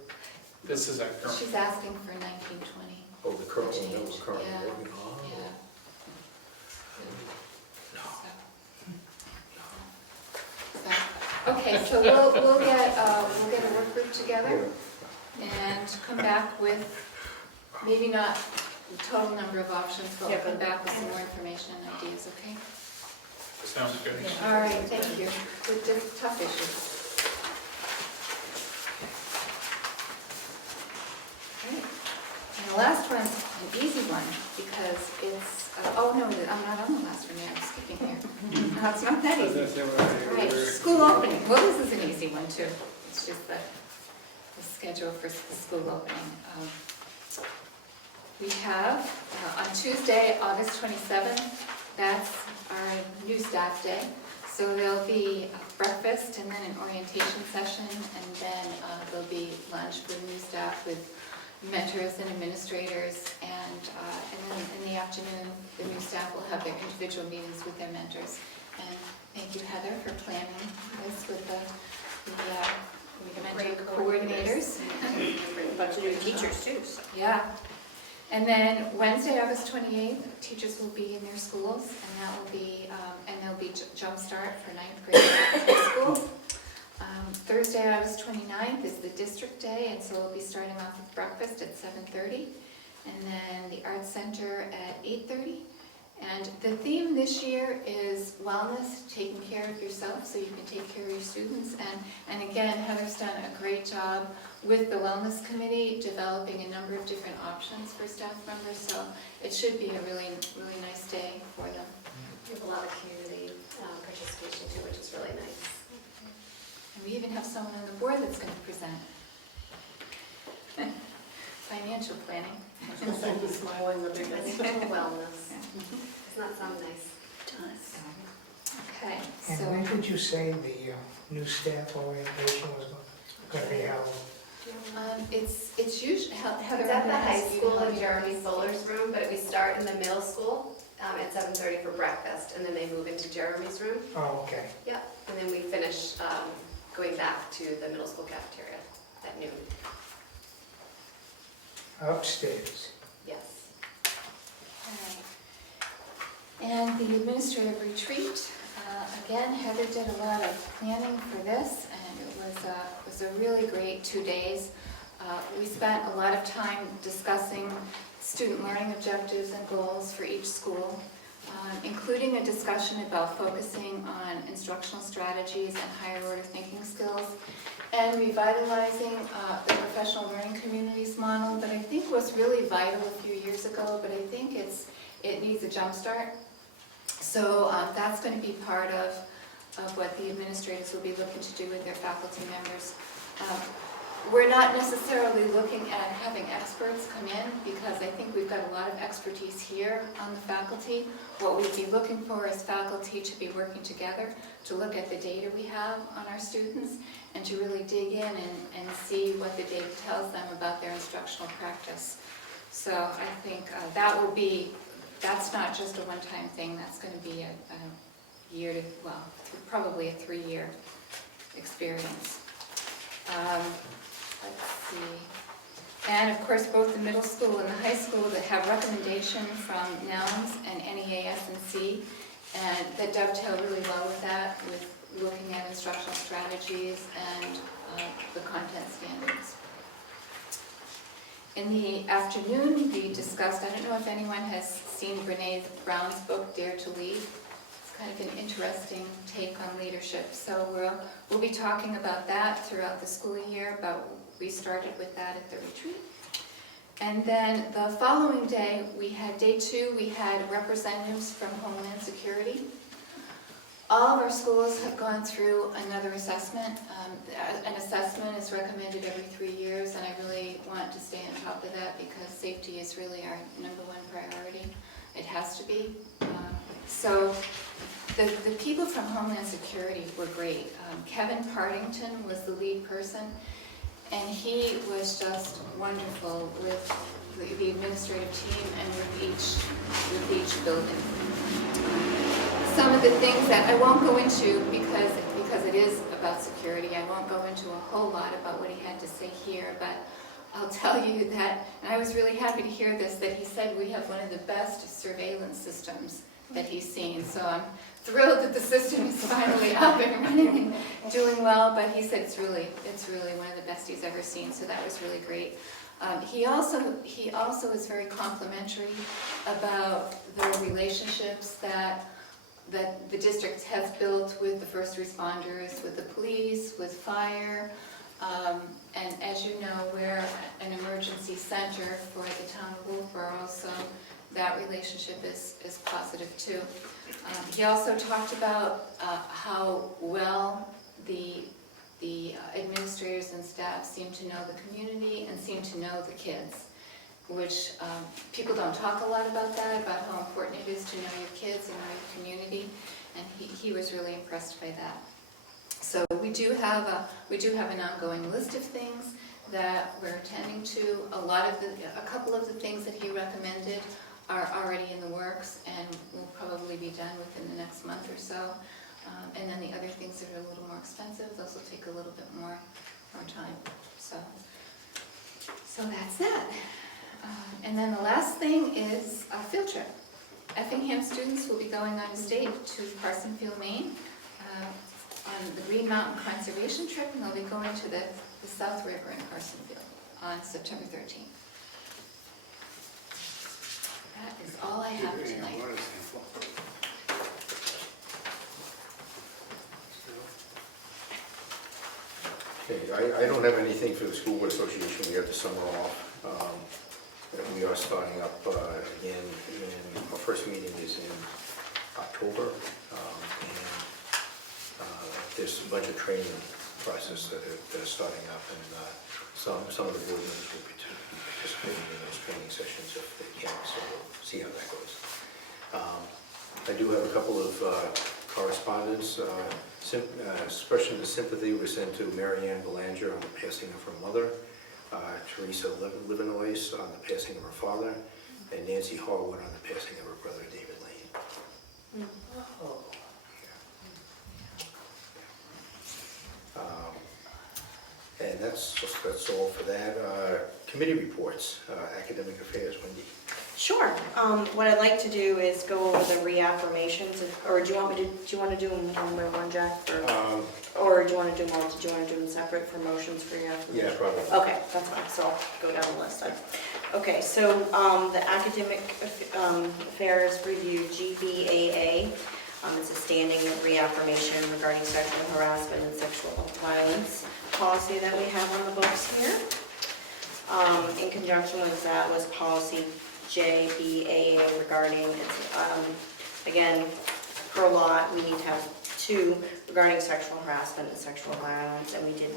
This is our current. she's asking for 1920. Oh, the current one, that Change, was current yeah, working on? Yeah. So, okay, so we'll get a work group together and come back with, maybe not the total number of options, but we'll come back with some more information and ideas, okay? Sounds good. All right, thank you. With this tough issues. Right. And the last one's an easy one, because it's, oh no, I'm not on the last one yet, I'm skipping here. No, it's not that easy. Right, school opening, well, this is an easy one too. It's just the schedule for the school opening. We have, on Tuesday, August 27th, that's our new staff day. So there'll be a breakfast and then an orientation session, and then there'll be lunch for new staff with mentors and administrators, and then in the afternoon, the new staff will have their individual meetings with their mentors. And thank you, Heather, for planning this with the mentor coordinators. A bunch of new teachers too, so. Yeah. And then Wednesday, August 28th, teachers will be in their schools, and that will be, and there'll be jump start for 9th grade high school. Thursday, August 29th is the district day, and so we'll be starting off with breakfast at 7:30, and then the Arts Center at 8:30. And the theme this year is wellness, taking care of yourself so you can take care of your students. And again, Heather's done a great job with the Wellness Committee, developing a number of different options for staff members, so it should be a really, really nice day for them. We have a lot of community participation too, which is really nice. And we even have someone on the board that's going to present. Financial planning. The small one, the big one. Financial wellness. Doesn't that sound nice? Okay, And so when did you say the new staff orientation was going to be held? it's usually, Heather. It's at the I'm gonna high ask you school how in you- Jeremy Fuller's room, but we start in the middle school at 7:30 for breakfast, and then they move into Jeremy's room. Oh, okay. Yeah, and then we finish going back to the middle school cafeteria at noon. Upstairs. Yes. Okay. And the administrative retreat, again, Heather did a lot of planning for this, and it was a really great 2 days. We spent a lot of time discussing student learning objectives and goals for each school, including a discussion about focusing on instructional strategies and higher order thinking skills, and revitalizing the professional learning communities model that I think was really vital a few years ago, but I think it needs a jump start. So that's going to be part of what the administrators will be looking to do with their faculty members. We're not necessarily looking at having experts come in, because I think we've got a lot of expertise here on the faculty. What we'd be looking for is faculty to be working together to look at the data we have on our students and to really dig in and see what the data tells them about their instructional practice. So I think that's not just a one-time thing, that's going to be a year to, well, probably a 3-year experience. Let's see. And of course, both the middle school and the high school that have recommendation from NELMS and NEAS&C, and that dovetail really well with that, with looking at instructional strategies and the content standards. In the afternoon, we discussed, I don't know if anyone has seen Brene Brown's book, Dare to Lead. It's kind of an interesting take on leadership. So we'll be talking about that throughout the school year, but we started with that at the retreat. And then the following day, we had day 2, we had representatives from Homeland Security. All of our schools have gone through another assessment. An assessment is recommended every 3 years, and I really want to stay on top of that because safety is really our #1 priority. It has to be. So the people from Homeland Security were great. Kevin Partington was the lead person, and he was just wonderful with the administrative team and with each building. Some of the things that I won't go into because it is about security, I won't go into a whole lot about what he had to say here, but I'll tell you that, and I was really happy to hear this, that he said we have one of the best surveillance systems that he's seen. So I'm thrilled that the system is finally up and running and doing well, but he said it's really one of the best he's ever seen, so that was really great. He also is very complimentary about the relationships that the district has built with the first responders, with the police, with fire. And as you know, we're an emergency center for the town of Wolfboro, so that relationship is positive too. He also talked about how well the administrators and staff seem to know the community and seem to know the kids, which people don't talk a lot about that, about how important it is to know your kids and know your community, and he was really impressed by that. So we do have an ongoing list of things that we're attending to. A couple of the things that he recommended are already in the works and will probably be done within the next month or so. And then the other things that are a little more expensive, those will take a little bit more time. So that's that. And then the last thing is a field trip. Effingham students will be going on state to Parsonsfield, Maine, on the Green Mountain Conservation Trip, and they'll be going to the South River in Parsonsfield on September 13th. That is all I have tonight. Okay, I don't have anything for the School Board Association. We have the summer off. We are starting up again, and our first meeting is in October. There's a bunch of training process that are starting up, and some of the board members will be participating in those training sessions if they can, so we'll see how that goes. I do have a couple of correspondence. Expressions of sympathy were sent to Marianne Belanger on the passing of her mother, Teresa Livenois on the passing of her father, and Nancy Harwood on the passing of her brother David Lane. Oh. And that's all for that. Committee reports, academic affairs, Wendy. Sure. What I'd like to do is go over the reaffirmations, or do you want to do them one by one, Jack? Or do you want to do them all? Did you want to do them separate for motions for your affirmation? Yeah, probably. Okay, that's fine. So I'll go down the list then. Okay, so the academic affairs review, GBAA. It's a standing reaffirmation regarding sexual harassment and sexual violence policy that we have on the books here. In conjunction with that was policy JBAA regarding, again, per law, we need to have 2 regarding sexual harassment and sexual violence, and we did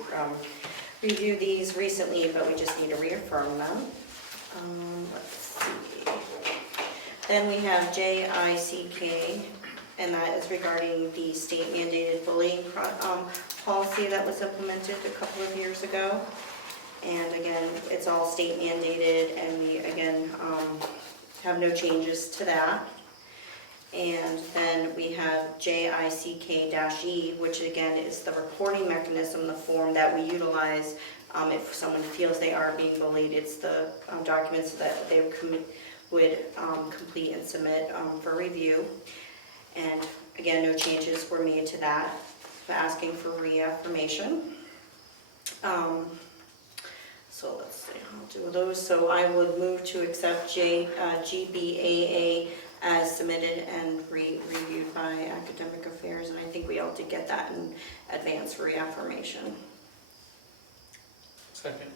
review these recently, but we just need to reaffirm them. Let's see. Then we have JICK, and that is regarding the state mandated bullying policy that was implemented a couple of years ago. And again, it's all state mandated, and we, again, have no changes to that. And then we have JICK-E, which again is the reporting mechanism, the form that we utilize if someone feels they are being bullied. It's the documents that they would complete and submit for review. And again, no changes were made to that, asking for reaffirmation. So let's see, I'll do those. So I would move to accept GBAA as submitted and reviewed by Academic Affairs, and I think we all did get that in advance for reaffirmation. Second.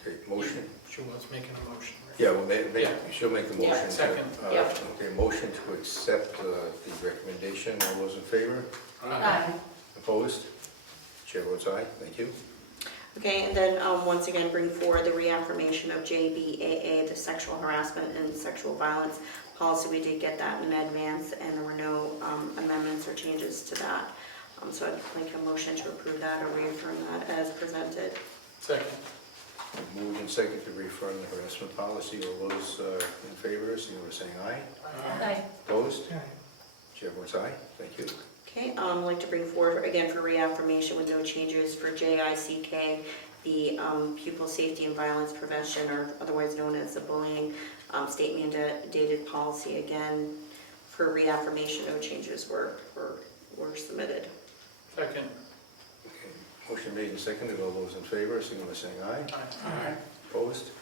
Okay, motion. She was making a motion. Right? Yeah, well, Yeah. she'll make the motion. Yeah, second. Yep. Okay, motion to accept the recommendation. All those in favor? Aye. Opposed? Chair votes aye. Thank you. Okay, and then once again, bring forward the reaffirmation of JBAA, the sexual harassment and sexual violence policy. We did get that in advance, and there were no amendments or changes to that. So I'd like a motion to approve that or reaffirm that as presented. Second. Moved and second to reaffirm the harassment policy. All those in favor, signify by saying aye. Aye. Opposed? Aye. Chair votes aye. Thank you. Okay, I'd like to bring forward, again, for reaffirmation with no changes for JICK, the pupil safety and violence prevention, or otherwise known as the bullying state mandated policy. Again, for reaffirmation, no changes were submitted. Second. Okay. Motion made and seconded. All those in favor, signify by saying aye. Aye. Opposed?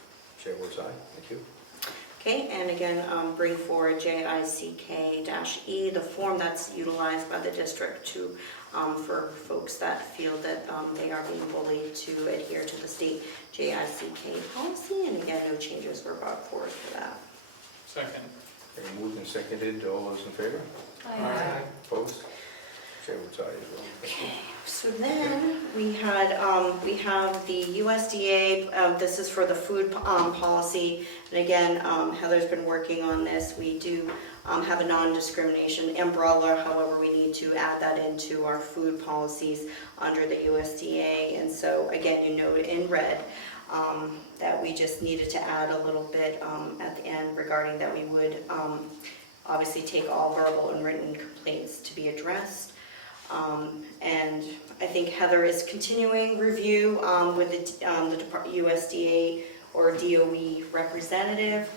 Chair votes aye. Thank you. Okay, and again, bring forward JICK-E, the form that's utilized by the district to, for folks that feel that they are being bullied, to adhere to the state JICK policy, and again, no changes were brought forward for that. Second. Okay, moved and seconded. All those in favor? Aye. Opposed? Chair votes aye as well. Thank you. So then we have the USDA, this is for the food policy, and again, Heather's been working on this. We do have a non-discrimination umbrella, however, we need to add that into our food policies under the USDA, and so again, you note in red that we just needed to add a little bit at the end regarding that we would obviously take all verbal and written complaints to be addressed. And I think Heather is continuing review with the USDA or DOE representative.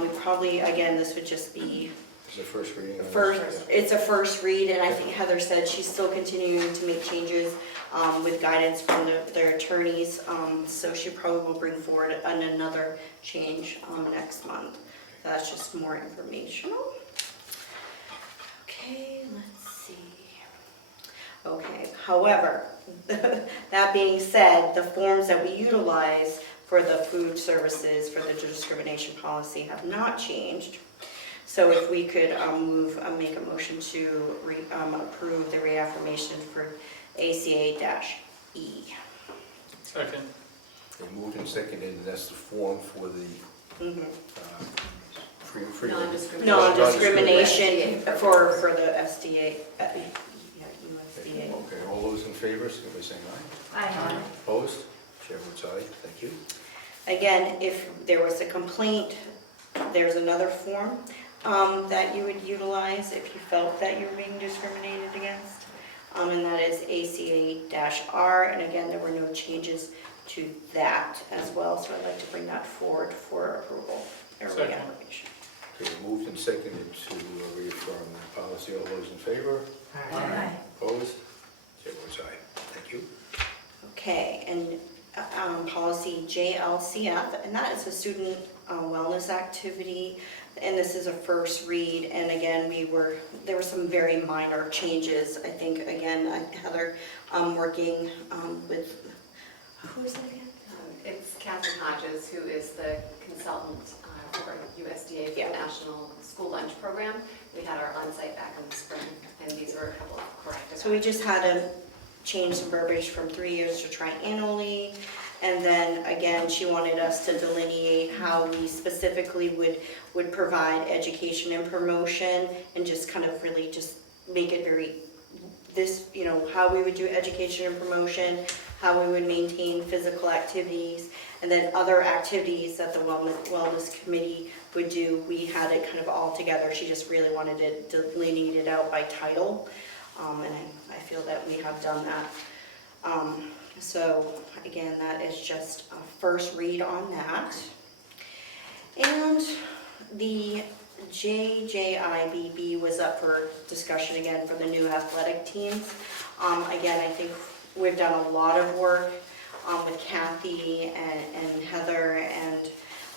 We probably, again, this would just be It's the first reading. it's a first read, and I think Heather said she's still continuing to make changes with guidance from their attorneys. So she probably will bring forward another change next month. That's just more informational. Okay, let's see. Okay, however, that being said, the forms that we utilize for the food services for the discrimination policy have not changed. So if we could make a motion to approve the reaffirmation for ACA-E. Second. Okay, moved and seconded, and that's the form for the free Non-discrimination for the SDA, USDA. Okay, all those in favor, signify by saying aye. Aye. Opposed? Chair votes aye. Thank you. Again, if there was a complaint, there's another form that you would utilize if you felt that you were being discriminated against, and that is ACA-R, and again, there were no changes to that as well, so I'd like to bring that forward for approval or Second. reaffirmation. Okay, moved and seconded to reaffirm the policy. All those in favor? Aye. Opposed? Chair votes aye. Thank you. Okay, and policy JLCF, and that is a student wellness activity, and this is a first read, and again, there were some very minor changes. I think, again, Heather, working with, who is it again? It's Catherine Hodges, who is the consultant for USDA for the National School Lunch Program. We had our on-site back in the spring, and these were a couple of corrective. So we just had to change some verbiage from 3 years to triannually. And then again, she wanted us to delineate how we specifically would provide education and promotion, and just kind of really just make it very, how we would do education and promotion, how we would maintain physical activities, and then other activities that the wellness committee would do. We had it kind of all together. She just really wanted it delineated out by title, and I feel that we have done that. So again, that is just a first read on that. And the JJIBB was up for discussion again for the new athletic teams. Again, I think we've done a lot of work with Kathy and Heather, and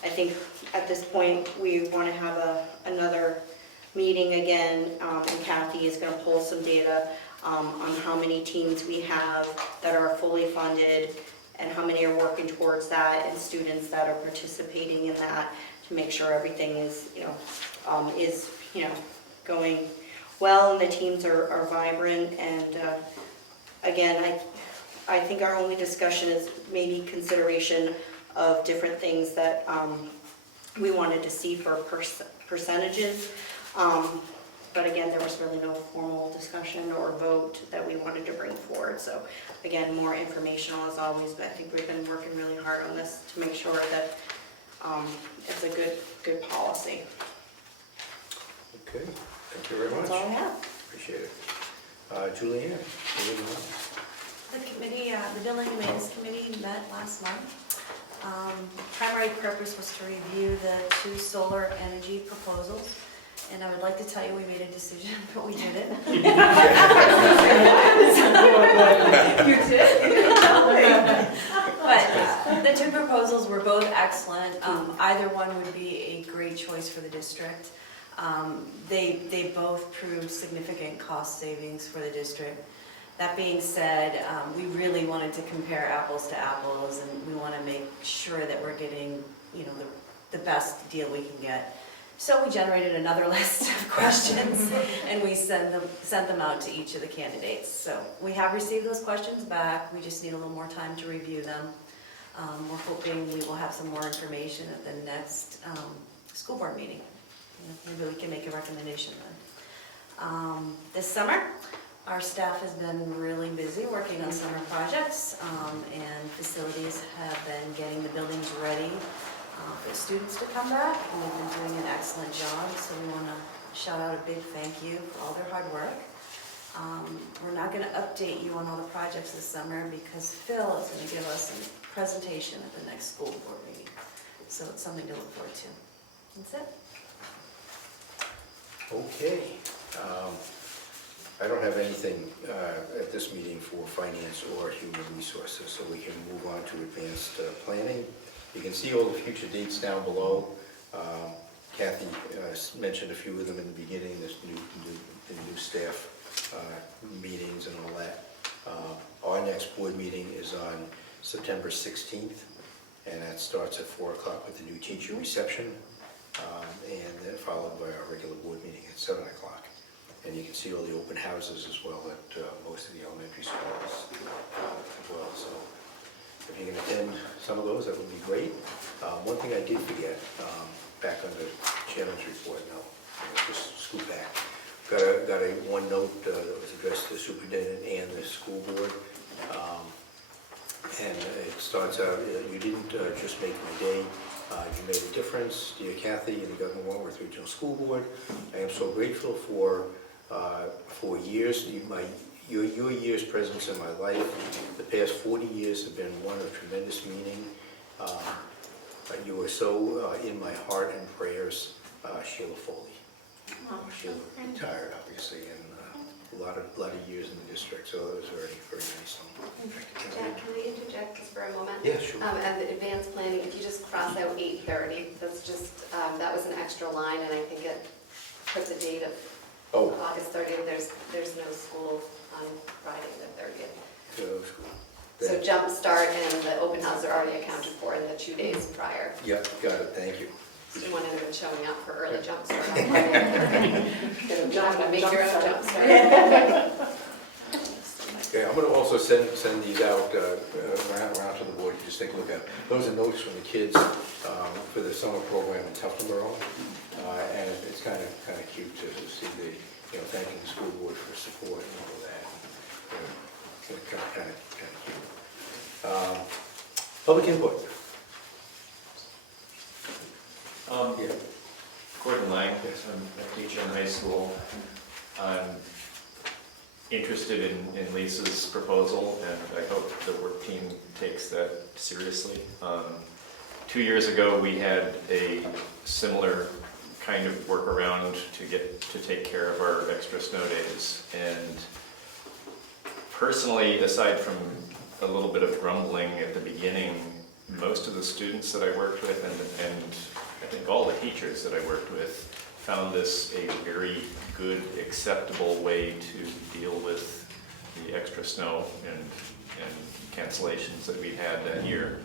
I think at this point we want to have another meeting again, and Kathy is going to pull some data on how many teams we have that are fully funded and how many are working towards that, and students that are participating in that, to make sure everything is, going well and the teams are vibrant. And again, I think our only discussion is maybe consideration of different things that we wanted to see for percentages. But again, there was really no formal discussion or vote that we wanted to bring forward. So again, more informational as always, but I think we've been working really hard on this to make sure that it's a good policy. Okay, thank you very much. That's all I have. Appreciate it. Julianne, moving on. The committee, the Building and Maintenance Committee met last month. Primary purpose was to review the 2 solar energy proposals. And I would like to tell you we made a decision, but we didn't. You did? But the 2 proposals were both excellent. Either one would be a great choice for the district. They both proved significant cost savings for the district. That being said, we really wanted to compare apples to apples, and we want to make sure that we're getting, the best deal we can get. So we generated another list of questions, and we sent them out to each of the candidates. So we have received those questions back. We just need a little more time to review them. We're hoping we will have some more information at the next school board meeting. Maybe we can make a recommendation then. This summer, our staff has been really busy working on summer projects, and facilities have been getting the buildings ready for students to come back, and they've been doing an excellent job. So we want to shout out a big thank you for all their hard work. We're not going to update you on all the projects this summer because Phil is going to give us a presentation at the next school board meeting. So it's something to look forward to. That's it. Okay. I don't have anything at this meeting for finance or human resources, so we can move on to advanced planning. You can see all the future dates down below. Kathy mentioned a few of them in the beginning, the new staff meetings and all that. Our next board meeting is on September 16th, and that starts at 4 o'clock with the new teacher reception, and then followed by our regular board meeting at 7 o'clock. And you can see all the open houses as well at most of the elementary schools as well. So if you can attend some of those, that would be great. One thing I did forget, back on the chairman's report, now just scoot back. Got a one note that was addressed to the superintendent and the school board. And it starts out, you didn't just make my day, you made a difference. Dear Kathy and the Wentworth Regional School Board, I am so grateful for years, your year's presence in my life. The past 40 years have been one of tremendous meaning. You were so in my heart and prayers, Sheila Foley. Sheila retired, obviously, and a lot of years in the district, so it was very, very nice. Jack, can I interject just for a moment? Yeah, sure. And the advanced planning, if you just cross out 8:30, that's just, that was an extra line, and I think it put the date of August 30th. There's no school on Friday the 30th. So jump start and the open house are already accounted for in the 2 days prior. Yep, got it, thank you. Just didn't want anyone showing up for early jump start on Friday. Make your own jump start. Okay, I'm going to also send these out around to the board. You just take a look at them. Those are notes from the kids for the summer program in Tuftonboro, and it's kind of cute to see the thanking the school board for support and all of that. Kind of cute. Public input. Yeah. Gordon Lang, I'm a teacher in high school. I'm interested in Lisa's proposal, and I hope the work team takes that seriously. 2 years ago, we had a similar kind of workaround to take care of our extra snow days. And personally, aside from a little bit of grumbling at the beginning, most of the students that I worked with and I think all the teachers that I worked with found this a very good, acceptable way to deal with the extra snow and cancellations that we had that year.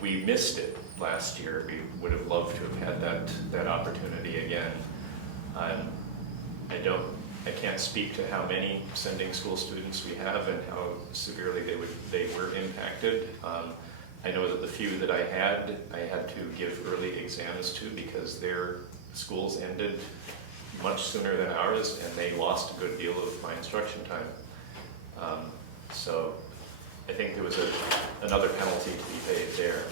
We missed it last year. We would have loved to have had that opportunity again. I can't speak to how many sending school students we have and how severely they were impacted. I know that the few that I had to give early exams to because their schools ended much sooner than ours, and they lost a good deal of my instruction time. So I think there was another penalty to be paid there.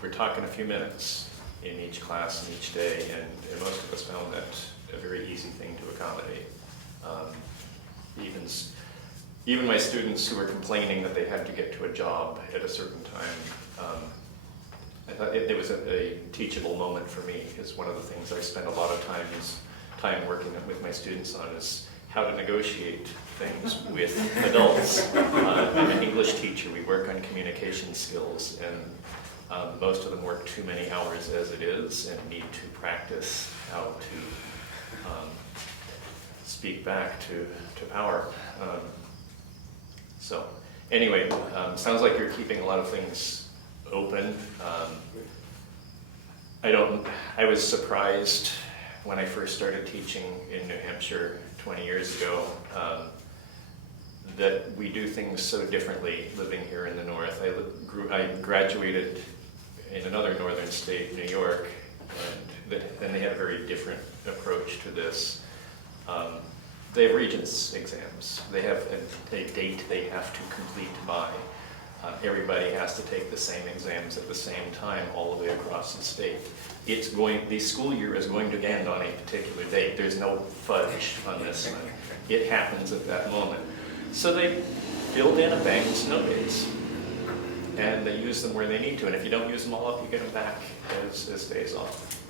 We're talking a few minutes in each class and each day, and most of us found that a very easy thing to accommodate. Even my students who were complaining that they had to get to a job at a certain time, I thought it was a teachable moment for me, because one of the things I spend a lot of time working with my students on is how to negotiate things with adults. I'm an English teacher. We work on communication skills, and most of them work too many hours as it is and need to practice how to speak back to power. So anyway, sounds like you're keeping a lot of things open. I was surprised when I first started teaching in New Hampshire 20 years ago that we do things so differently living here in the north. I graduated in another northern state, New York, and then they had a very different approach to this. They have Regents exams. They have a date they have to complete by. Everybody has to take the same exams at the same time all the way across the state. The school year is going to end on a particular date. There's no fudge on this one. It happens at that moment. So they build in a bank of snow days, and they use them where they need to. And if you don't use them all up, you get them back as days off.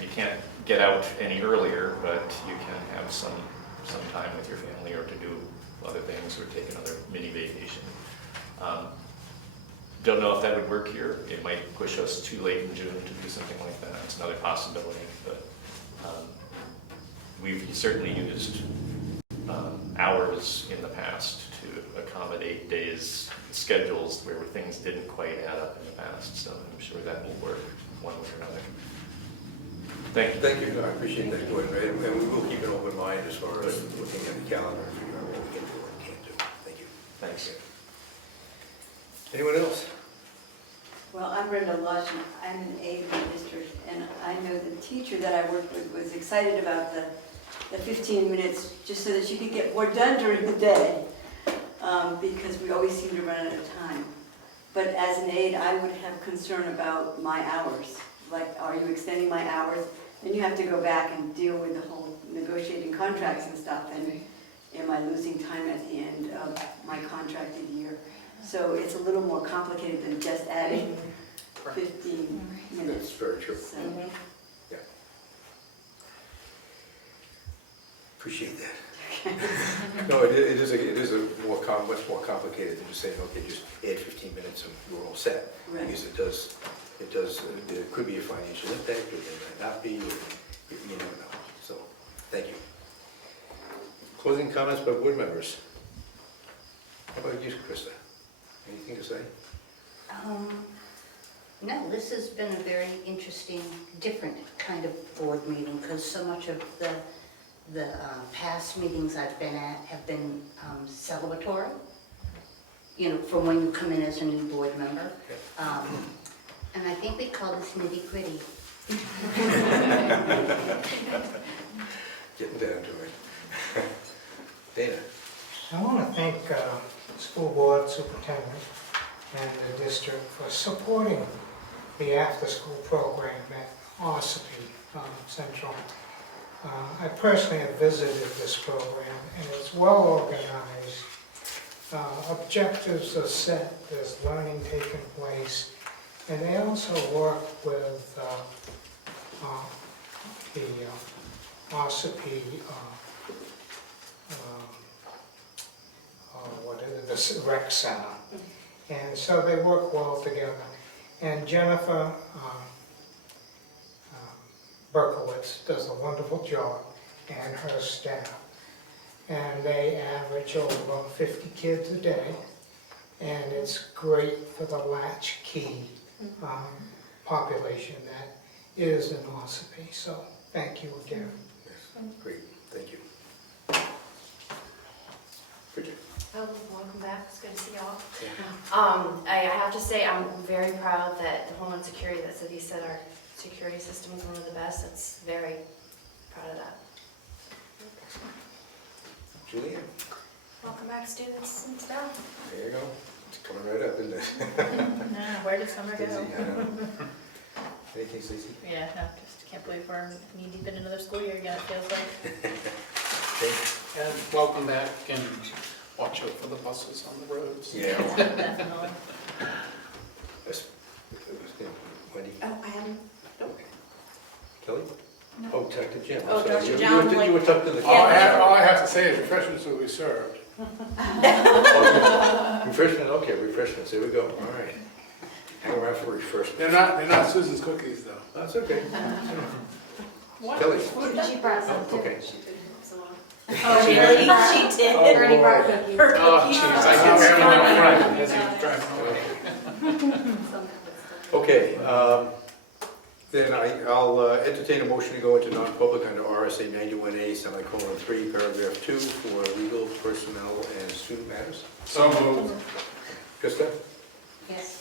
You can't get out any earlier, but you can have some time with your family, or to do other things, or take another mini vacation. Don't know if that would work here. It might push us too late in June to do something like that. It's another possibility, but we've certainly used hours in the past to accommodate days, schedules where things didn't quite add up in the past. So I'm sure that will work one way or another. Thank you. Thank you. I appreciate that, Gordon. And we will keep an open mind as far as looking at the calendar and figuring out what we can do and can't do. Thank you. Thanks. Anyone else? Well, I'm Brenda Lush, and I'm an aide in the district, and I know the teacher that I worked with was excited about the 15 minutes just so that she could get more done during the day, because we always seem to run out of time. But as an aide, I would have concern about my hours. Like, are you extending my hours? Then you have to go back and deal with the whole negotiating contracts and stuff, and am I losing time at the end of my contracted year? So it's a little more complicated than just adding 15 minutes. That's very true. So, Yeah. Appreciate that. No, it is much more complicated than just saying, okay, just add 15 minutes and we're all set. Right. Because there could be a financial impact, or there might not be, or you never know. So, thank you. Closing comments by board members. How about you, Krista? Anything to say? No, this has been a very interesting, different kind of board meeting, because so much of the past meetings I've been at have been celebratory, from when you come in as a new board member. And I think we call this nitty-gritty. Getting down to it. Dana? I want to thank school board superintendent and the district for supporting the after-school program at Ossipee Central. I personally have visited this program, and it's well organized. Objectives are set, there's learning taking place, and they also work with the Ossipee, the rec center. And so they work well together. And Jennifer Berkowitz does a wonderful job, and her staff. And they average over about 50 kids a day, and it's great for the latchkey population that is in Ossipee. So thank you again. Great, thank you. Bridget? Oh, welcome back, it's good to see y'all. I have to say, I'm very proud that the Homeland Security, that city said our security system is one of the best. It's very proud of that. Julian? Welcome back, students and staff. There you go. It's coming right up, isn't it? Where did summer go? Busy, I know. Anything, Stacy? Yeah, no, just can't believe we're knee deep in another school year again, it feels like. Okay. And welcome back, and watch out for the buses on the roads. Yeah. Definitely. Yes. Wendy? Oh, I haven't, Kelly? No. Oh, Dr. Jim. Oh, Sorry. Dr. You John, were- You were tucked in the All corner. I have to say is refreshments will be served. Refreshment, okay, refreshments, here we go, all right. Hang around for refreshments. They're not Susan's cookies, though. That's okay. Kelly? She brought some too. Okay. She did some. Oh, really? She did. Oh, Ernie boy. brought cookies. Her Oh, cookies. jeez, I can see him in front as he's driving away. Some. Okay, then I'll entertain a motion to go into non-public under RSA 91A semicolon 3, paragraph 2 for legal, personnel, and student matters. So moved. Krista? yes.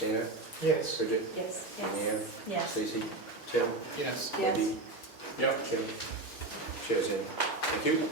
Dana? Yes. Bridget? Yes. Leanne? Yes. Stacy? Tim? Yes. Yes. Wendy? Yep. Kim? Chair's in. Thank you.